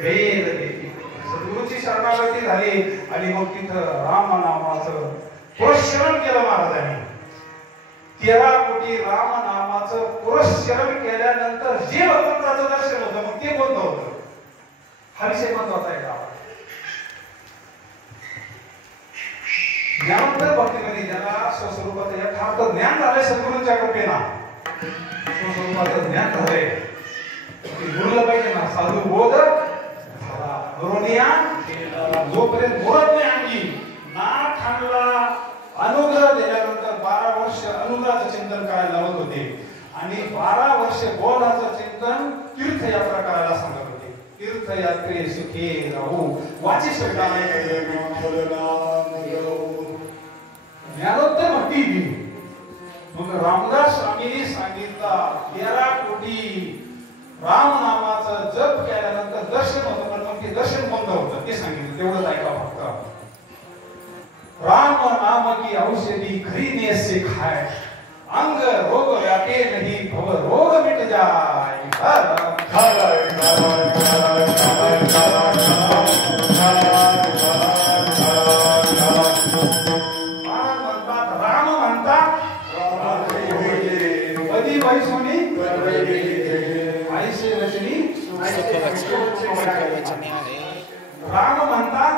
वेद देती. सद्गुरूची शरणागती झाली आणि मग तिथं रामनामाचं पुरस्चरण केलं महाराजांनी. 13 कोटी रामनामाचं पुरस्चरण केल्यानंतर जे भगवंताचं दर्शन होतं मग ते कोणतं होतं हा विषय महत्वाचा आहे. ज्ञानोत्तर भक्तीमध्ये ज्याला स्वस्वरूपाचं यथार्थ ज्ञान झालंय सद्गुरूंच्या कृपेनं, स्वस्वरूपाचं ज्ञान झालंय, गुरुला पाहिजे ना साधू बोध झाला. गुरुनिया जोपर्यंत बोलत नाही अंगी नाथ आणला, अनुग्रह दिल्यानंतर 12 वर्ष अनुग्रहाचं चिंतन करायला लावत होते आणि 12 वर्ष बोधाचं चिंतन तीर्थयात्रा करायला सांगत होते. तीर्थयात्रे सुखे राहू वाची शब्द ज्ञानोत्तर भक्ती. मग रामदास स्वामींनी सांगितला 13 कोटी राम नामाचं जप केल्यानंतर दर्शन होतं, पण मग ते दर्शन बंद होतं ते सांगितलं. तेवढंच ऐका फक्त. राम नाम की औषधी खरीने से खाय, अंग रोग व्यापे नहीं भव रोग मिट जाय. राम म्हणतात कधी वैसोनी आईचे वचनी राम म्हणतात.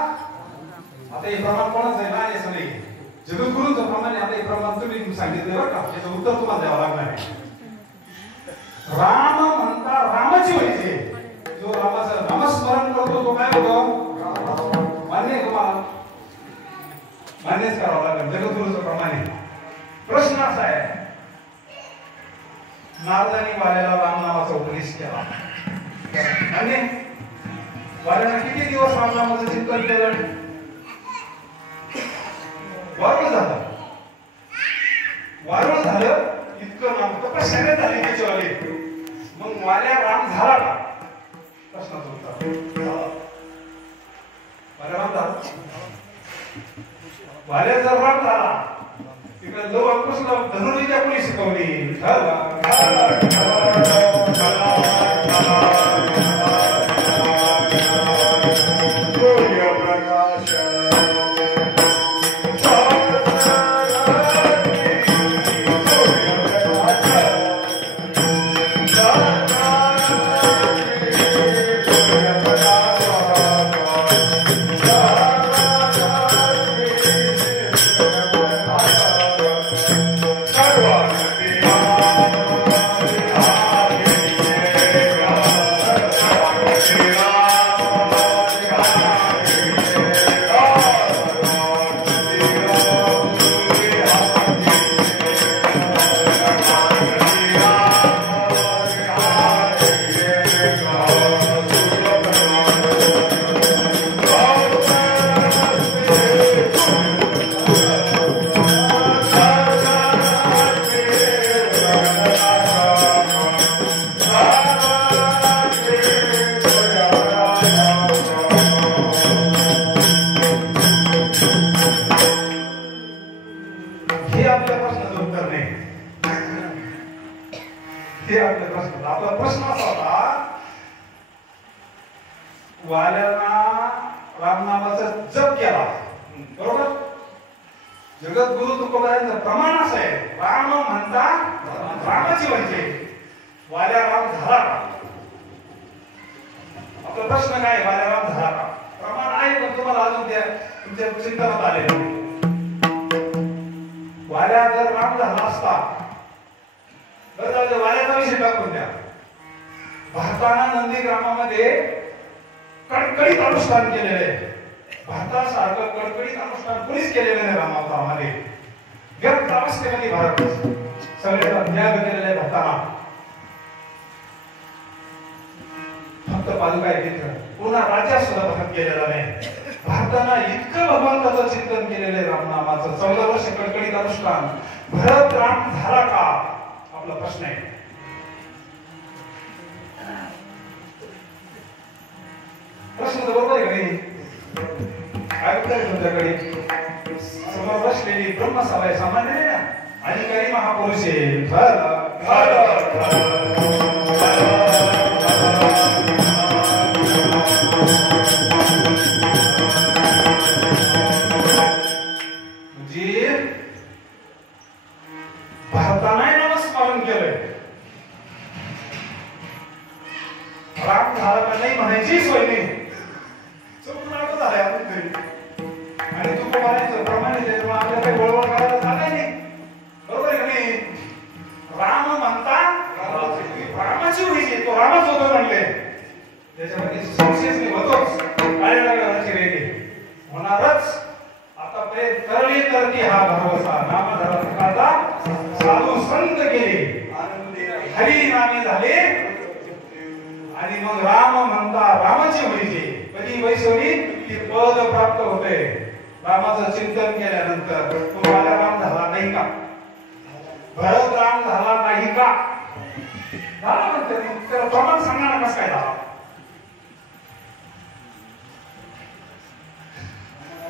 आता हे प्रमाण कोणाच आहे ना असं नाही. जगद्गुरूंचं प्रमाण आता हे प्रमाण तुम्ही सांगितलं बरं का, याचं उत्तर तुम्हाला द्यावं लागणार आहे. राम म्हणता रामाची व्हायचे. जो रामाचं नामस्मरण करतो तो काय होतो मान्य आहे तुम्हाला? मान्यच करावं लागेल जगद्गुरूंचं प्रमाण आहे. प्रश्न असा आहे नारदांनी वाल्याला रामनामाचा उपदेश केला आणि वाल्याला किती दिवस रामनामाचं चिंतन केलं? वारुळ झालं. वारुळ झालं इतकं नाम तपश्चर्या झाली त्याच्यावाले. मग वाल्या राम झाला का? प्रश्नाचं उत्तर वाल्या राम झाला. वाल्या जर राम झाला तिकडे जो अंकुशला धनुर्विद्या कोणी शिकवली? सूर्य प्रकाश हे आपल्या प्रश्नाचं उत्तर नाही. हे आपल्या प्रश्न आपला प्रश्न असा होता, वाल्याना रामनामाचा जप केला बरोबर. जगद्गुरु तुकोबारायांचं प्रमाण असं आहे, राम म्हणता रामाची म्हणजे वाल्या राम झाला का. आपला प्रश्न काय, वाल्या राम झाला का. प्रमाण आहे पण तुम्हाला अजून त्या तुमच्या चिंतनात आले नाही. वाल्या जर राम झाला असता तर वाल्याचा विषय टाकून द्या. भारताना नंदीग्रामामध्ये कडकडीत अनुष्ठान केलेले आहे. भारतासारखं कडकडीत अनुष्ठान कोणीच केलेलं नाही रामावतारामध्ये. व्यक्त अवस्थेमध्ये भारत सगळ्याचा त्याग केलेला आहे. भारताना फक्त पालुका आहे तिथं, पुन्हा राज्यात सुद्धा भक्त केलेला नाही. भारतानं इतकं भगवंताचं चिंतन केलेलं आहे रामनामाचं. 14 वर्ष कडकडीत अनुष्ठान. भरत राम झाला का आपला प्रश्न आहे. प्रश्न तर बरोबर आहे का नाही. काय उत्तर आहे तुमच्याकडे. समोर बसलेली ब्रह्मसभा आहे, सामान्य नाही ना. अधिकारी महापुरुष आहे. भारताने नामस्मरण केलंय. राम झाला का नाही म्हणायची सोय नाही. संपूर्ण झालंय आपण तरी. आणि तू म्हणायचं प्रमाणे त्याच्यामुळे आपल्याला काही वळवळ करायला झालंय नाही. बरोबर आहे का नाही. राम म्हणता रामाची व्हायची, तो रामच होतो म्हणले. त्याच्यामध्ये संशयच नाही. होतोच काय लागला वेगळे होणारच. आतापर्यंत करली करती हा भरवसा. नाम धर्माचा साधू संत गेले, हरी नामे झाले. आणि मग राम म्हणता रामाची व्हायची. कधी वैसवी ती पद प्राप्त होते. रामाचं चिंतन केल्यानंतर. तुम्हाला राम झाला नाही का. भरत राम झाला नाही का. झाला म्हणते. त्याला प्रमाण सांगणार कसं काय झाला.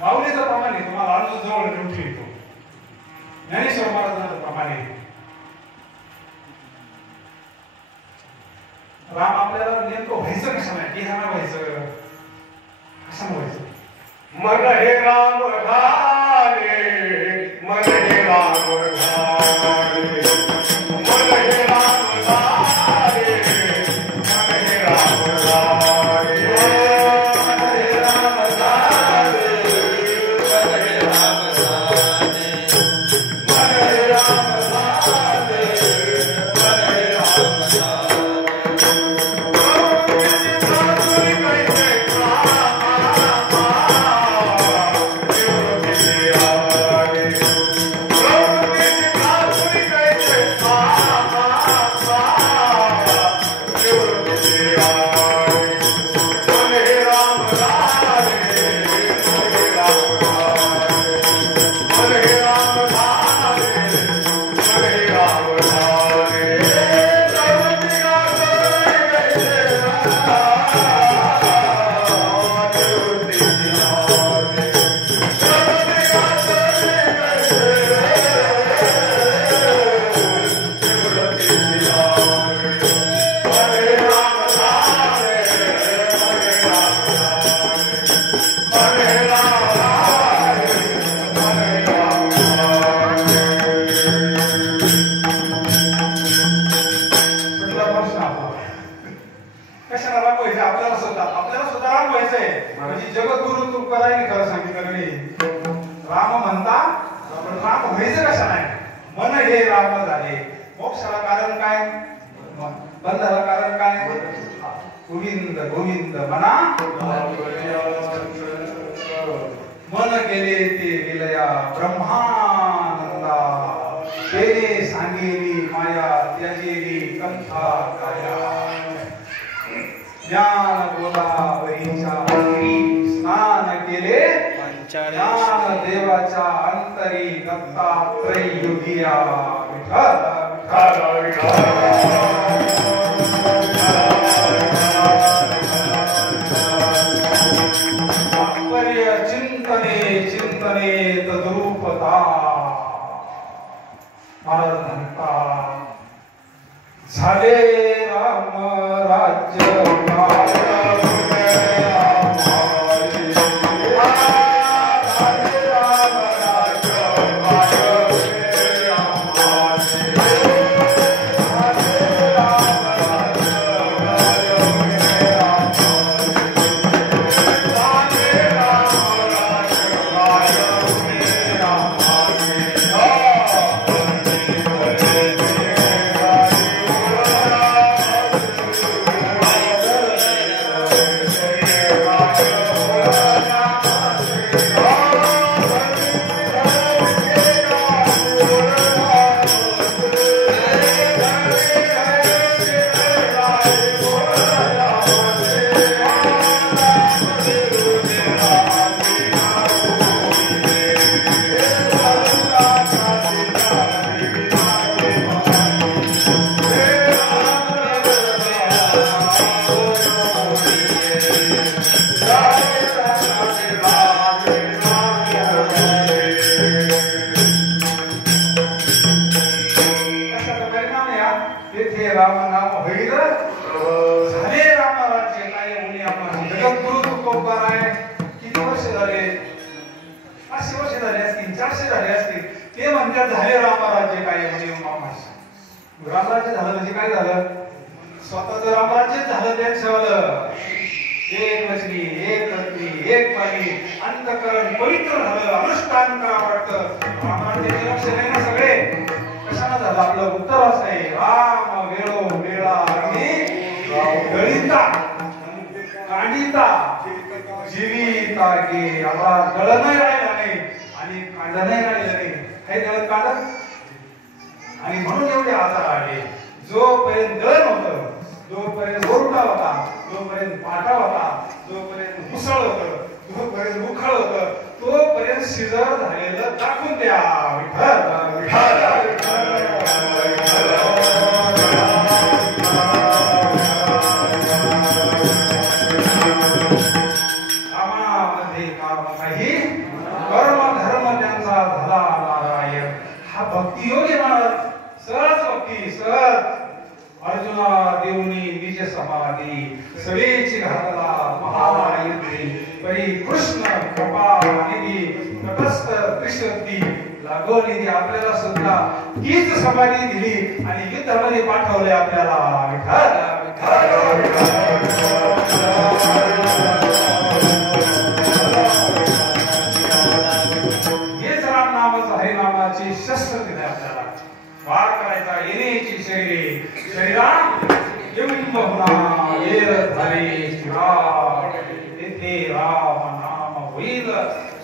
माऊलीचं प्रमाण आहे. तुम्हाला अजून जवळ नेऊन ठेवतो. ज्ञानेश्वर महाराजांचं प्रमाण आहे. राम आपल्याला नेमकं व्हायचं कशाने, केहाना व्हायचं, कशाने व्हायचं. मन हे राम घाले, मन हे राम घाले, मन हे राम घाले, मन हे राम घाले, मन हे राम घाले, मन हे राम घाले, मन हे राम घाले, मन हे राम घाले. कशाला राम व्हायचं. आपल्याला सुद्धा राम व्हायचंय. म्हणजे जगत जगद्गुरु तुकारामांनी खरं सांगितलं नाही. राम म्हणता पण राम व्हायचं कशा नाही. मन हे राम झाले. मोक्षाला कारण काय, बंधाला कारण काय, गोविंद गोविंद म्हणा. मन गेले ते विलया ब्रह्मानंदा. तेने सांगेली माया त्याजेली कंथा काया. ज्ञान गोदावरीच्या तीरी स्नान केले. ज्ञान देवाच्या अंतरी दत्तात्रय युगिया. विठ्ठल विठ्ठल विठ्ठल. चिंतने चिंतने तद्रूपता. महाराज म्हणतात झाले राम राज्य. रामराज्य झालं म्हणजे काय झालं. स्वतःच रामराज्य झालं. त्यांचं एक वचनी एक रत्नी एक पाणी अंतकरण पवित्र झालं. अनुष्ठान करावं वाटतं. रामराज्याचे लक्ष नाही ना सगळे. कशाला झालं आपलं उत्तर असं आहे. राम वेळो वेळा आणि गळिता कांडिता जीविता गे. आता गळ नाही राहिला नाही आणि कांड नाही राहिलं नाही. हे गळत काढत आणि म्हणून एवढे आजार आले. जोपर्यंत दळण होतं, जोपर्यंत ओरडा होता, जोपर्यंत पाटा होता, जोपर्यंत मुसळ होतं, जोपर्यंत उखळ होतं, तोपर्यंत शिजर झालेलं दाखवून द्या. विठ्ठल विठ्ठल कामामध्ये काम काही कर्म धर्म त्यांचा झाला नारायण. हा भक्तियोग येणार. सहज भक्ती सहज. अर्जुना देऊनी निज समाधी सवेची घातला महायुद्धी. परी कृष्ण कृपा निधी तटस्थ त्रिशक्ती लागोनिधी. आपल्याला सुद्धा तीच समाधी दिली आणि युद्धामध्ये पाठवले आपल्याला. विठ्ठल हेच राम नामाचं हरिनामाची शस्त्र दिले आपल्याला. वार करायचा येण्याची शरीरे शरीरा येऊन बहुना येर झाले शिवा. तेथे राम नाम होईल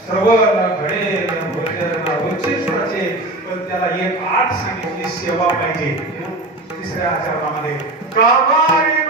श्रवण घडेल भजन उचित रचे. पण त्याला एक आठ सांगितली सेवा पाहिजे. तिसऱ्या चरणामध्ये कामारी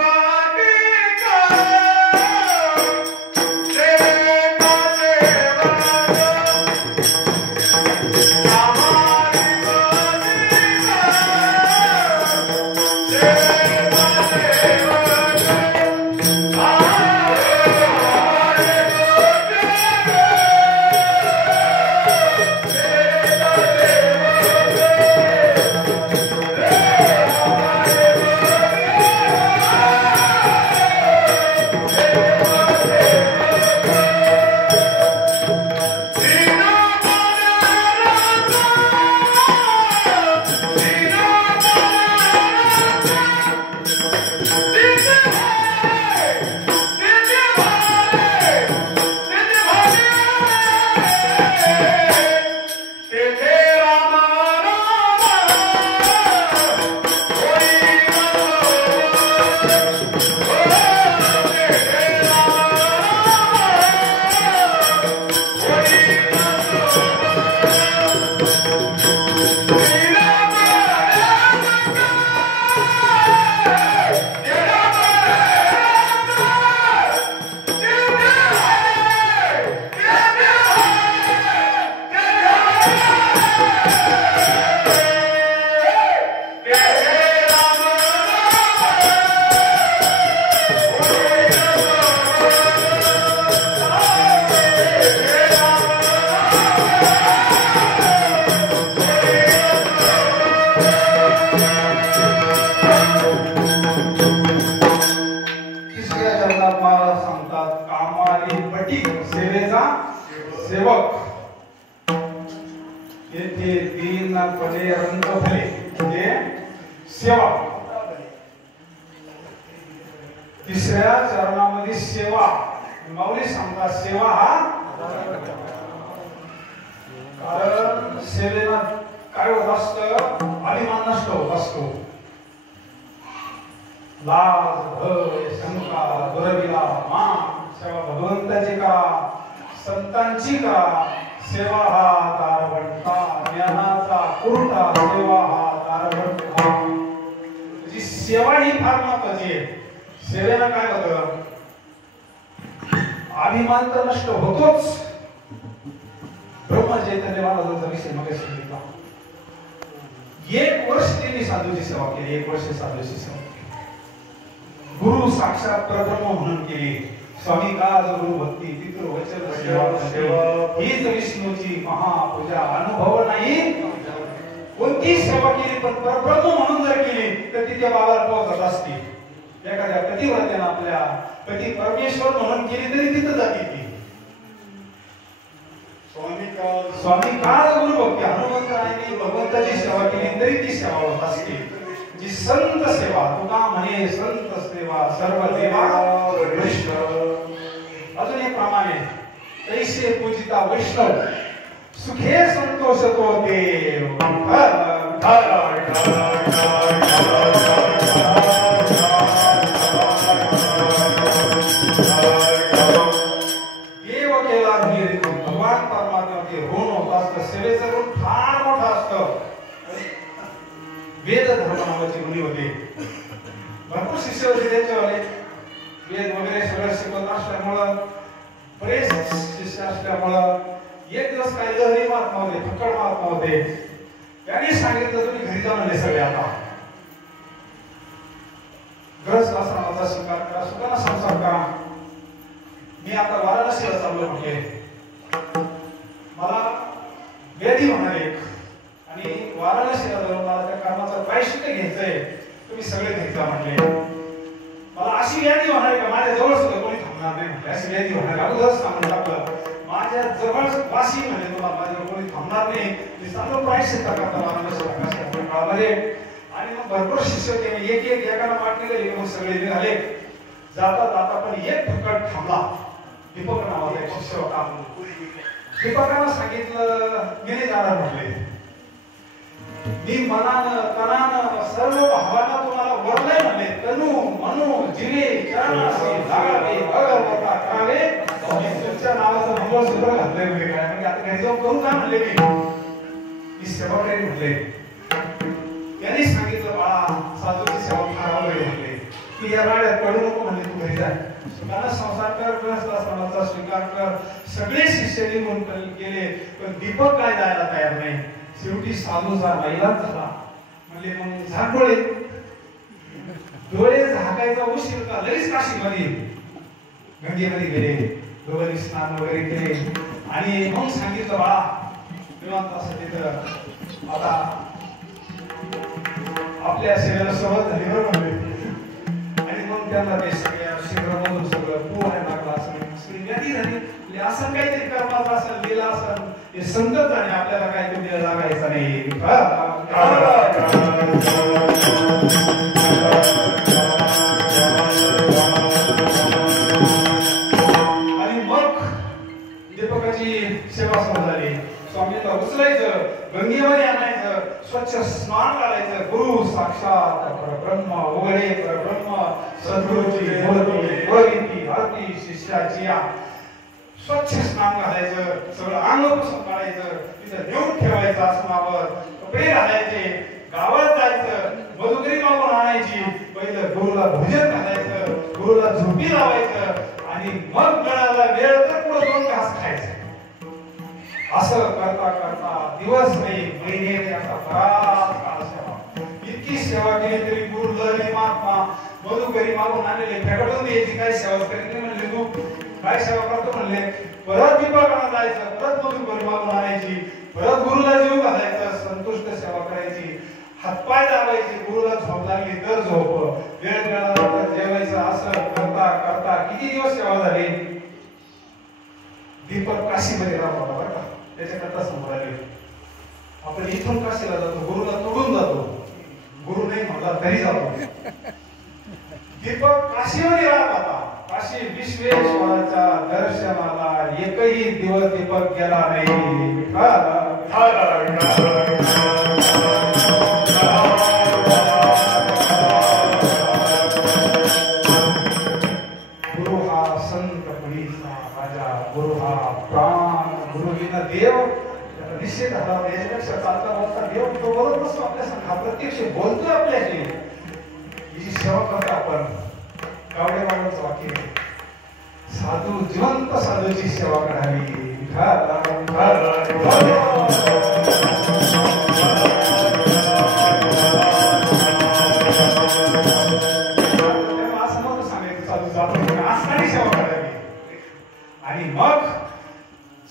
विठ्ठलाचा सेवक. येथे दीनपणे रंगफले म्हणजे सेवा. तिसऱ्या चरणामध्ये सेवा. माऊली सांगतात सेवा हा, कारण सेवेला काय होत असतं, अभिमान नष्ट होत असतो. लाज भय शंका दुर्विला मान सेवा भगवंताची करा, संतांची करा. सेवा हा दारवंता, ज्ञानाचा कुरुटा. सेवा हा दारवंता. जी सेवा ही फार महत्वाची आहे. सेवेला काय होतं, अभिमान तर नष्ट होतोच. ब्रह्मचैतन्य महाराजांचा विषय मग सांगितला. 1 वर्ष त्यांनी साधूची सेवा केली. 1 वर्ष साधूची सेवा केली. गुरु साक्षात परब्रह्म म्हणून केली. स्वामी काज गुरु भक्ती पितृ वचन सेवा हीच विष्णूची महापूजा. अनुभव नाही कोणती सेवा केली, पण परब्रह्म म्हणून जर केली तर तिथे बाबाला पोहोचत असते. एखाद्या पतिव्रत्यानं आपल्या पती परमेश्वर म्हणून केली तरी तिथं जाते ती. स्वामी काळ गुरु भक्ती हनुमंताने भगवंताची सेवा केली तरी ती सेवा होत असते. जी संत सेवा, तुका म्हणे संत सेवा सर्व देवा वैष्णव. अजून एक प्रमाणे तैसे पूजिता वैष्णव सुखे संतोष तो देव. भगवान परमात्मा ते ऋण होत असतं. सेवेचं ऋण फार मोठं असतं. वेद धर्म नावाची मुली होते, भरपूर शिष्य होते त्यांच्यावाले. वेद वगैरे सगळं शिकवत असल्यामुळं, बरेच शिष्य असल्यामुळं एक दिवस काही लहरी महात्मा होते, फक्कड महात्मा होते. त्यांनी सांगितलं तुम्ही घरी जाऊन आले सगळे, आता ग्रस्त आश्रमाचा स्वीकार करा, सुखाना संसार करा. मी आता वाराणसीला चाललो म्हटले. मला व्याधी होणार एक, आणि वाराणसीला जाऊन मला त्या कर्माचं प्रायश्चित्त घ्यायचंय. तुम्ही सगळे घ्यायचा म्हटले. मला अशी व्याधी होणार आहे का माझ्या जवळ सुद्धा कोणी थांबणार नाही म्हटले. अशी व्याधी होणार अगोदरच सांगून टाकलं. माझ्या जवळ वाशी म्हणजे तुम्हाला माझ्यावर कोणी थांबणार नाही. मी चांगलं प्रायश्चित्त करता वाराणसीला काळामध्ये. आणि मग भरपूर शिष्य होते. एक एकाला वाटले गेले. मग सगळे निघाले. जाता जाता पण एक फकट थांबला. दीपक नावाचा एक शिष्य होता. दीपकानं सांगितलं मी नाही जाणार म्हटले. मी मनानं तनानं सर्व भावानं तुम्हाला वरलंय म्हणले. तनु मनो जिवे चरणासी लागावे अगरबत्ता करावे. तुमच्या नावाचं मंगळसूत्र घातलंय म्हणजे काय, म्हणजे आता घरी जाऊन करू का म्हणले. मी सेवा करेन म्हटले. त्यांनी सांगितलं बाळा साधूची सेवा फार अवघड म्हणले. तू या राड्यात पडू नको म्हणले. तू घरी जा, सुखाना संसार कर, ग्रहस्थाश्रमाचा स्वीकार कर. सगळे शिष्य निघून गेले, पण दीपक काय जायला तयार नाही. शेवटी साधूचा नाईलाज झाला. म्हणले मग झाक डोळे. डोळे झाकायचा उशीर का, लगेच काशीमध्ये गंगेमध्ये गेले. दोघांनी स्नान वगैरे केले. आणि मग सांगितलं बाळा निवांत असं तिथं आता आपल्या सेवेला सुरुवात झाली बरं म्हणले. आणि मग त्यांना ते सगळ्या शिबिरामधून सगळं पोहायला लागला. सगळी व्याधी झाली. असं काहीतरी कर्माचं असेल, लीला असेल, हे संगत आणि आपल्याला काही तुम्ही लागायचं नाही. आणि मग दीपकाची सेवा सुरू झाली. स्वामीला उचलायचं, गंगेमध्ये आणायचं, स्वच्छ स्नान घालायचं. गुरु साक्षात परब्रह्म उघडे परब्रह्म सद्गुरूची मूर्ती आरती शिष्याची. स्वच्छ स्नान घालायचं, सगळं अंग पुसून काढायचं, तिथं नेऊन ठेवायचं आसनावर. कपडे घालायचे, गावात जायचं, मधुकरी मागून आणायची. पहिलं गुरुला भोजन घालायचं, गुरुला झोपी लावायचं, आणि मग गळाला वेळ तर पुढे 2 घास खायचं. असं करता करता दिवस नाही महिने त्याचा बराच काळ सेवा. इतकी सेवा केली तरी गुरु लहरी महात्मा मधुकरी मागून आणलेले फेकटून द्यायची. काय सेवा करीत म्हणले, तू काय सेवा करतो म्हणले. परत दीपकाला जायचं, परत मधुकरी मागून आणायची, परत गुरुला जीव घालायचं, संतुष्ट सेवा करायची, हातपाय दाबायचे. गुरुला झोप लागली तर झोप, वेळ मिळाला तर जेवायचं. असं करता करता किती दिवस सेवा झाली. दीपक काशीमध्ये राहत होता बरं का, त्याच्याकरता समोर आले. आपण इथून काशीला जातो, गुरुला तोडून जातो, गुरु नाही म्हणला तरी जातो. दीपक काशीमध्ये राहत होता. काशी विश्वेश्वराच्या दर्शनाला एकही दिवस दीपक गेला नाही. गुरु हा संत पुढीचा राजा, गुरु हा प्राण, गुरु विना देव निश्चित झाला. याच्यापेक्षा चालता बोलता देव तो बोलत नसतो आपल्या संग, हा प्रत्यक्ष बोलतोय आपल्याशी. ही सेवा करतो आपण. गावडे बाबांचं वाक्य आहे, साधू जिवंत साधूची सेवा करावी. आणि मग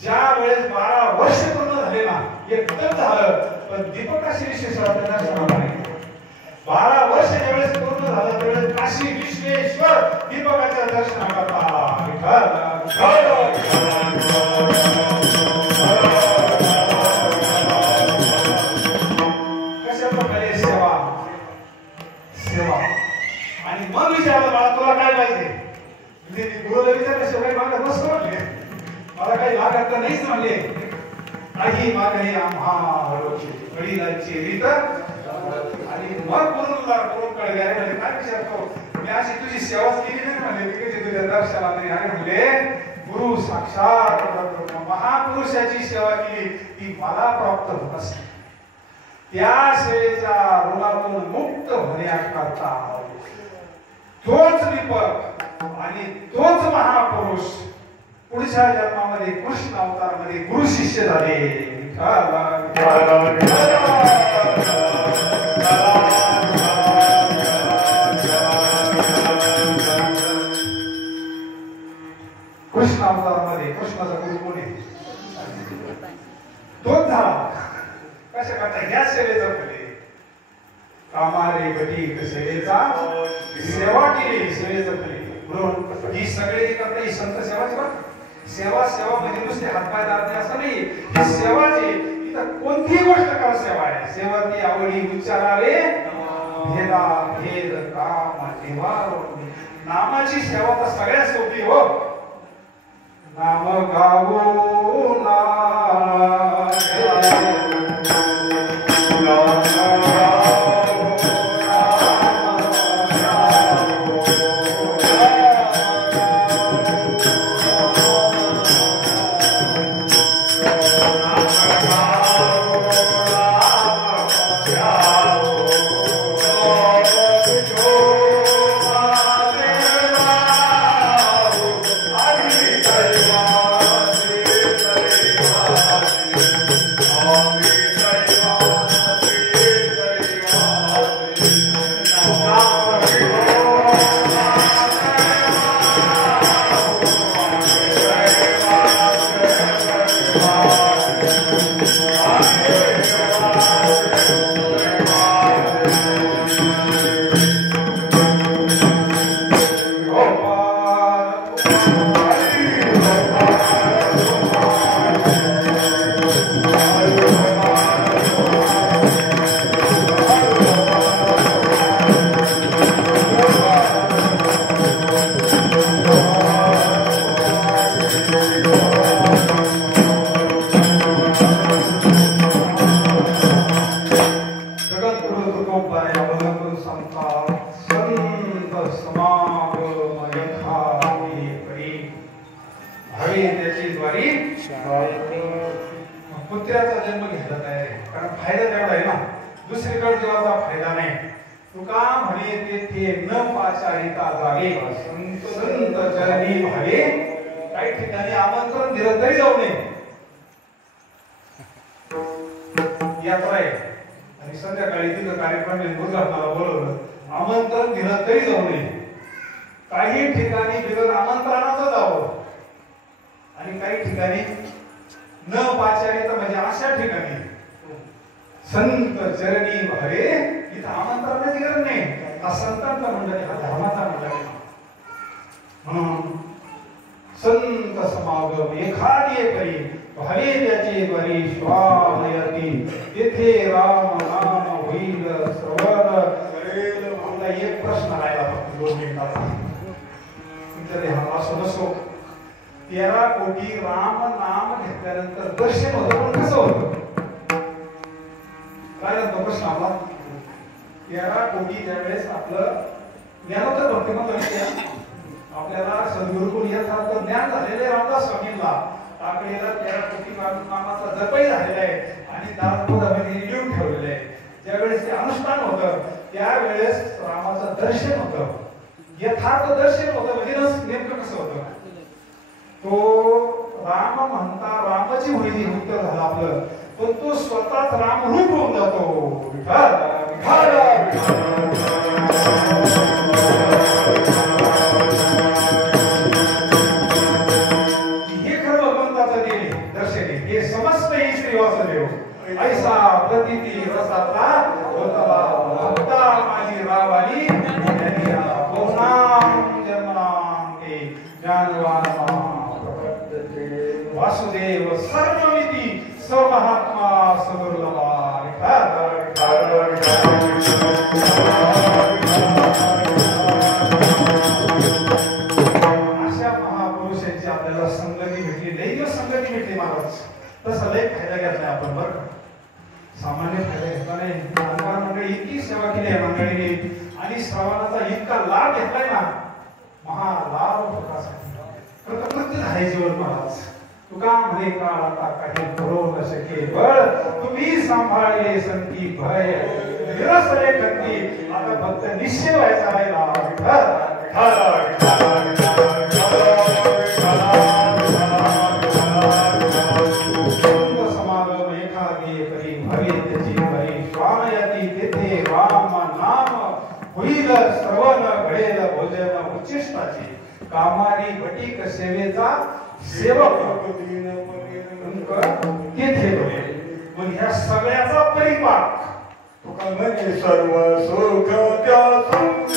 ज्या वेळेस 12 वर्ष पूर्ण झाले ना, एकदम झालं, पण दीपक काशी विश्वेश्वर दर्शनाला नाही. 12 वर्ष ज्यावेळेस पूर्ण झालं त्यावेळेस काशी विश्वेश्वर दीपकाच्या दर्शनाकरता कशा प्रकारे सेवा सेवा. आणि मग विचारलं, मला तुला काय पाहिजे? गुरुला विचारलं, शिवाय मागत नसतो म्हणले, मला काही लागत तर नाहीच म्हणले. काही मागणी आम्हा वडिलांची रीत. आणि मग गुरुकडे गेले, काय विचारतो, मी अशी तुझी सेवाच केली नाही म्हणले, तिकडे तुझ्या दर्शनाला नाही. आणि म्हणले, गुरु साक्षात महापुरुषाची सेवा केली ती मला प्राप्त होत असते. त्या सेवेच्या ऋणातून मुक्त होण्याकरता तोच दीपक आणि तोच महापुरुष पुढच्या जन्मामध्ये कृष्ण अवतारामध्ये गुरु शिष्य झाले. कृष्ण अवतारामध्ये कृष्णाचा गुरु कोण आहे? तोच झाला. कशा करता? या सेवेचा फले कामारे बटीक सेवेचा सेवा केली, सेवेचा फले. म्हणून ही सगळी करता ही संत सेवाच बघ. सेवा सेवा म्हणजे नुसते हातपाय दाबणे असं नाही. ही सेवा जी इथं कोणतीही गोष्ट करा सेवा आहे. सेवा ती आवडी उच्चारावे भेदा भेद काम निवार. नामाची सेवा तर सगळ्यात सोपी हो. नाम गावो ना कुत्र्याचा जन्म घेतला आहे, कारण फायदा तेवढा आहे ना, दुसरीकडे जीवाचा फायदा नाही. तुका म्हणे तेथे न पाचारिता जावे, संत चरणी भावे. काही ठिकाणी आमंत्रण दिलं तरी जाऊ नये. यात्रा आहे आणि संध्याकाळी तिथं कार्यक्रम मुरघाटनाला बोलवलं, आमंत्रण दिलं तरी जाऊ नये. काही ठिकाणी बिगर आमंत्रणाचं जावं आणि काही ठिकाणी न पाचारिता म्हणजे अशा ठिकाणी संत चरणी भावे, इथं आमंत्रणाची गरज नाही. हा संतांचा मंडळ, हा धर्माचा मंडळ. म्हणून संत समागम एखादी करी भावे त्याची बरी श्वामयती तेथे राम नाम होईल श्रवण करेल. मला एक प्रश्न राहिला फक्त 2 मिनिटाचा. तुमच्या देहाला असो नसो 13 कोटी राम नाम घेतल्यानंतर दर्शन होतं पण कसं होतं? काय नंतर प्रश्न आपला 13 कोटी त्यावेळेस आपलं ज्ञानोत्तर भक्तिमत आपल्याला सद्गुरूकडून यथार्थ ज्ञान झालेले रामदास स्वामींना टाकलेला 13 कोटी नामाचा जपही झालेला आहे आणि दासबोधामध्ये लिहून ठेवलेलं आहे. ज्यावेळेस ते अनुष्ठान होतं त्यावेळेस रामाचं दर्शन होतं, यथार्थ दर्शन होतं. म्हणजे नेमकं कसं होतं? तो राम म्हणता रामाची होळी उत्तर झालं आपलं, पण तो स्वतःच राम रूप होऊन जातो. ऐसा प्रतीती रसातला होतला भक्ता माझी रावाली पूर्णाम जन्मनाम के ज्ञानवान वासुदेव सर्वमिती समहात्मा सदुर्लभा. अशा महापुरुषांची आपल्याला संगती भेटली, दैव संगती भेटली महाराज. तसा लय फायदा घेतलाय आपण बरं, सामान्य फायदा घेतला नाही. लहानपण मंडळी इतकी सेवा केली आहे मंडळीने आणि श्रवणाचा इतका लाभ घेतलाय ना, महालाभ कृतकृत्य झाले जीवन महाराज. तुका म्हणे काळ आता काही करू न शके बळ, तुम्ही सांभाळले संती भय विरसले कंती. आता फक्त निश्चय व्हायचा राहिला. समागम एखादी करी भावी त्याची बरी श्वामयती तेथे राम नाम होईल श्रवण घडेल भोजन उच्चिष्टाची. कामारी बटीक सेवेचा सेवक तेथे बरे. मग ह्या सगळ्याचा परिपाक तुका म्हणजे सर्व सुख त्या संग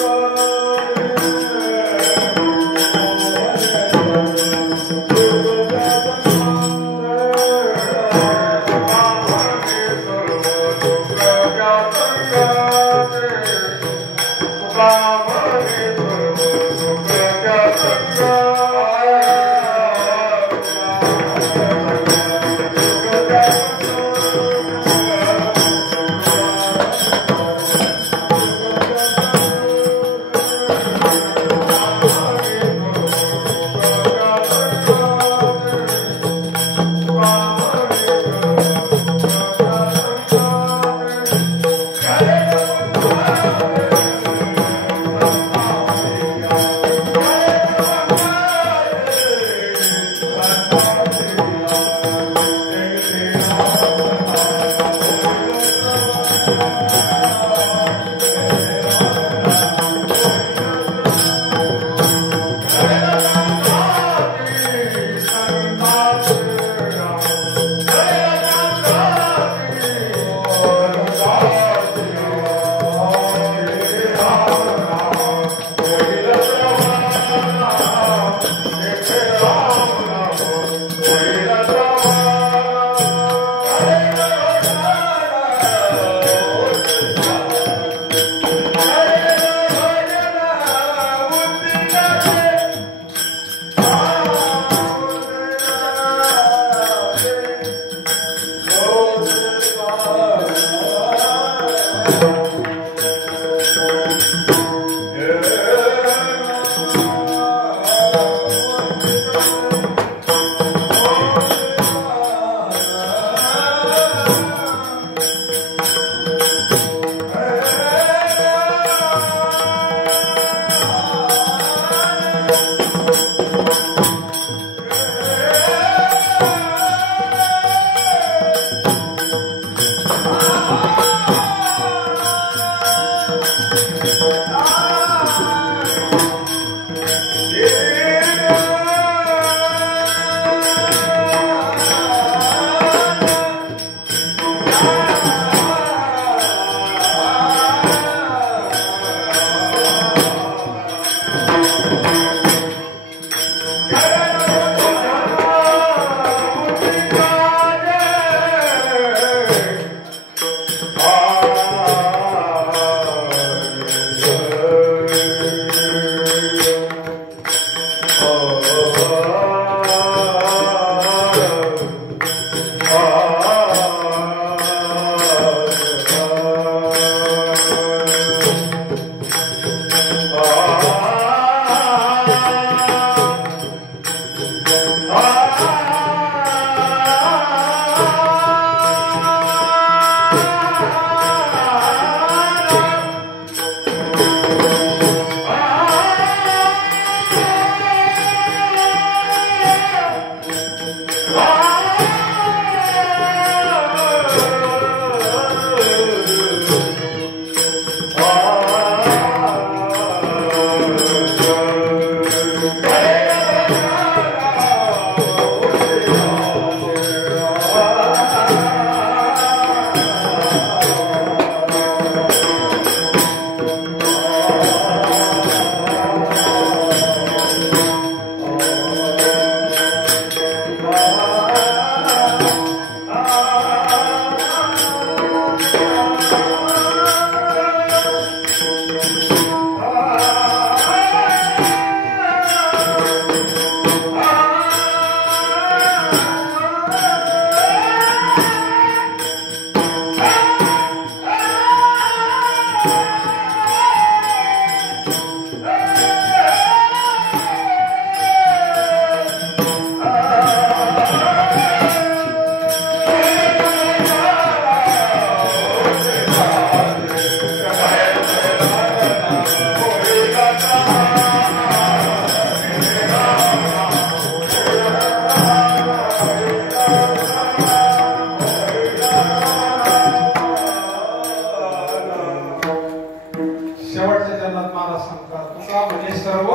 शेवटच्या जन्मात मला सांगतात तुका म्हणजे सर्व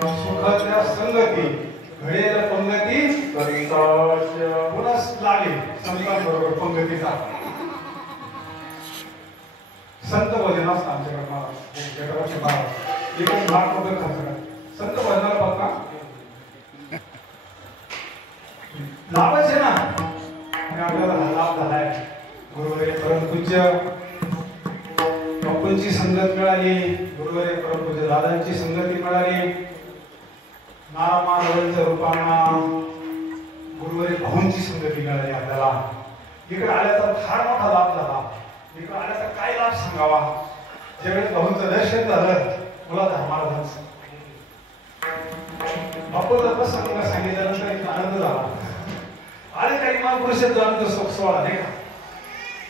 सुखाच्या संगती घडेल पंगती पुन्हा लागेल संतांबरोबर पंगतीचा संत भजन असतं आमच्याकडे महाराज एकूण ₹1,00,000 खर्च करा संत भजनाला बघा लाभच आहे ना आणि आपल्याला हा लाभ झालाय गुरुवारी परमपूज्य बापूंची संगत मिळाली गुरुवारी परमपूज्य दादांची संगती मिळाली नारायणाच्या रूपांना गुरुवारी भाऊंची संगती मिळाली आपल्याला इकडे आल्याचा फार मोठा लाभ झाला इकडे आल्याचा काय लाभ सांगावा ज्यावेळेस भाऊंचं दर्शन झालं मुलाधर महाराजांचं बापूला प्रसंग सांगितल्यानंतर एक आनंद झाला आले काही महापुरुषात आमचं सुख सोहळा नाही का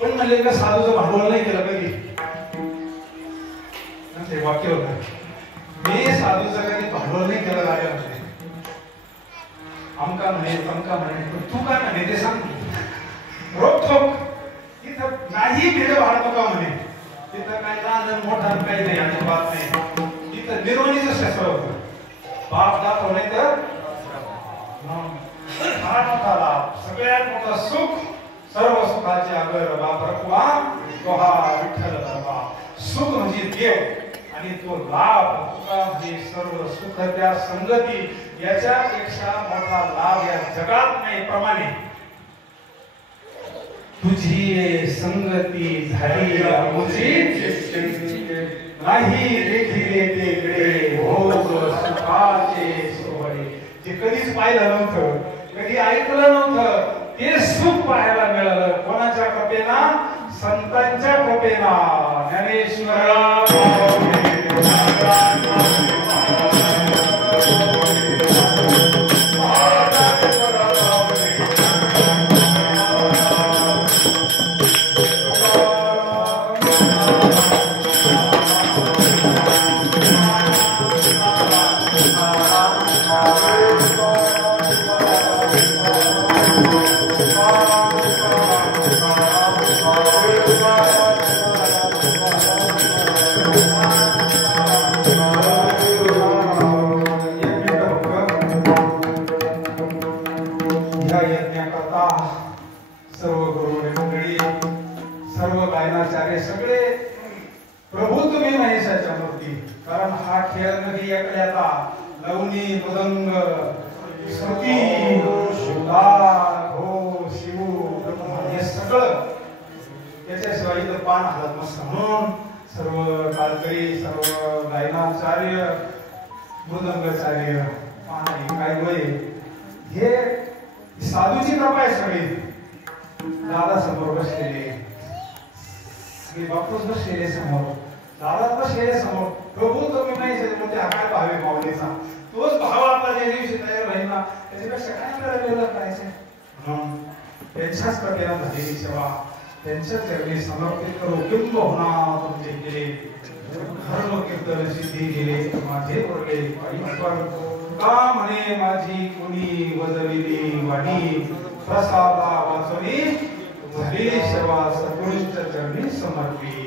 पण म्हणले का साधूचं भांडवल नाही केलं कधी ते वाक्य होतं मी साधूचं कधी भांडवल नाही केलं राजामध्ये आमका म्हणे तमका म्हणे पण तू काय म्हणे ते सांग रोखोक इथं नाही भेदभाव नका म्हणे तिथं काय लहान मोठा काही नाही अजिबात नाही इथं निर्वाणीचं शस्त्र होतं बाप दाखवणे तर फार मोठा लाभ सगळ्यात मोठं सुख सर्व सुखाचे अगर बाप रखवा तो हा विठ्ठल बाबा सुख म्हणजे देव आणि तो लाभ तुका म्हणजे सर्व सुख त्या संगती याच्यापेक्षा मोठा लाभ या जगात नाही प्रमाणे तुझी संगती झाली मुझी नाही देखिले तेकडे भोग सुखाचे सोहळे जे कधीच पाहिलं नव्हतं कधी ऐकलं नव्हतं ते सुख पाहायला मिळालं कोणाच्या कृपेना संतांच्या कृपेना ज्ञानेश्वरा सगळे प्रभू तुम्ही महेशाच्या मूर्ती कारण हा खेळ नदी एकल्याचा लवणी मृदंग श्रुती हो शिव हे सगळं याच्याशिवाय इथं पान हलत नसतं म्हणून सर्व कालकरी सर्व गायनाचार्य मृदंगाचार्य पान काय वय हे साधूची कृपा आहे सगळी दादा समोर बसलेले बापूच बसलेले समोर दादा बसलेले समोर प्रभू तुम्ही नाही मोठे आकार भावे माऊलीचा तोच भाव आपला ज्या दिवशी तयार राहील ना त्याच्यापेक्षा काय आपल्याला वेगळं करायचं म्हणून त्यांच्याच कृपेला झालेली सेवा त्यांच्या चरणी समर्पित करू किंबहुना तुमचे गेले धर्म कीर्तन सिद्धी गेले माझे बोलले का म्हणे माझी कुणी वजविली वाणी प्रसादा वाचवी झाली सेवा सद्गुरूंच्या चरणी समर्पित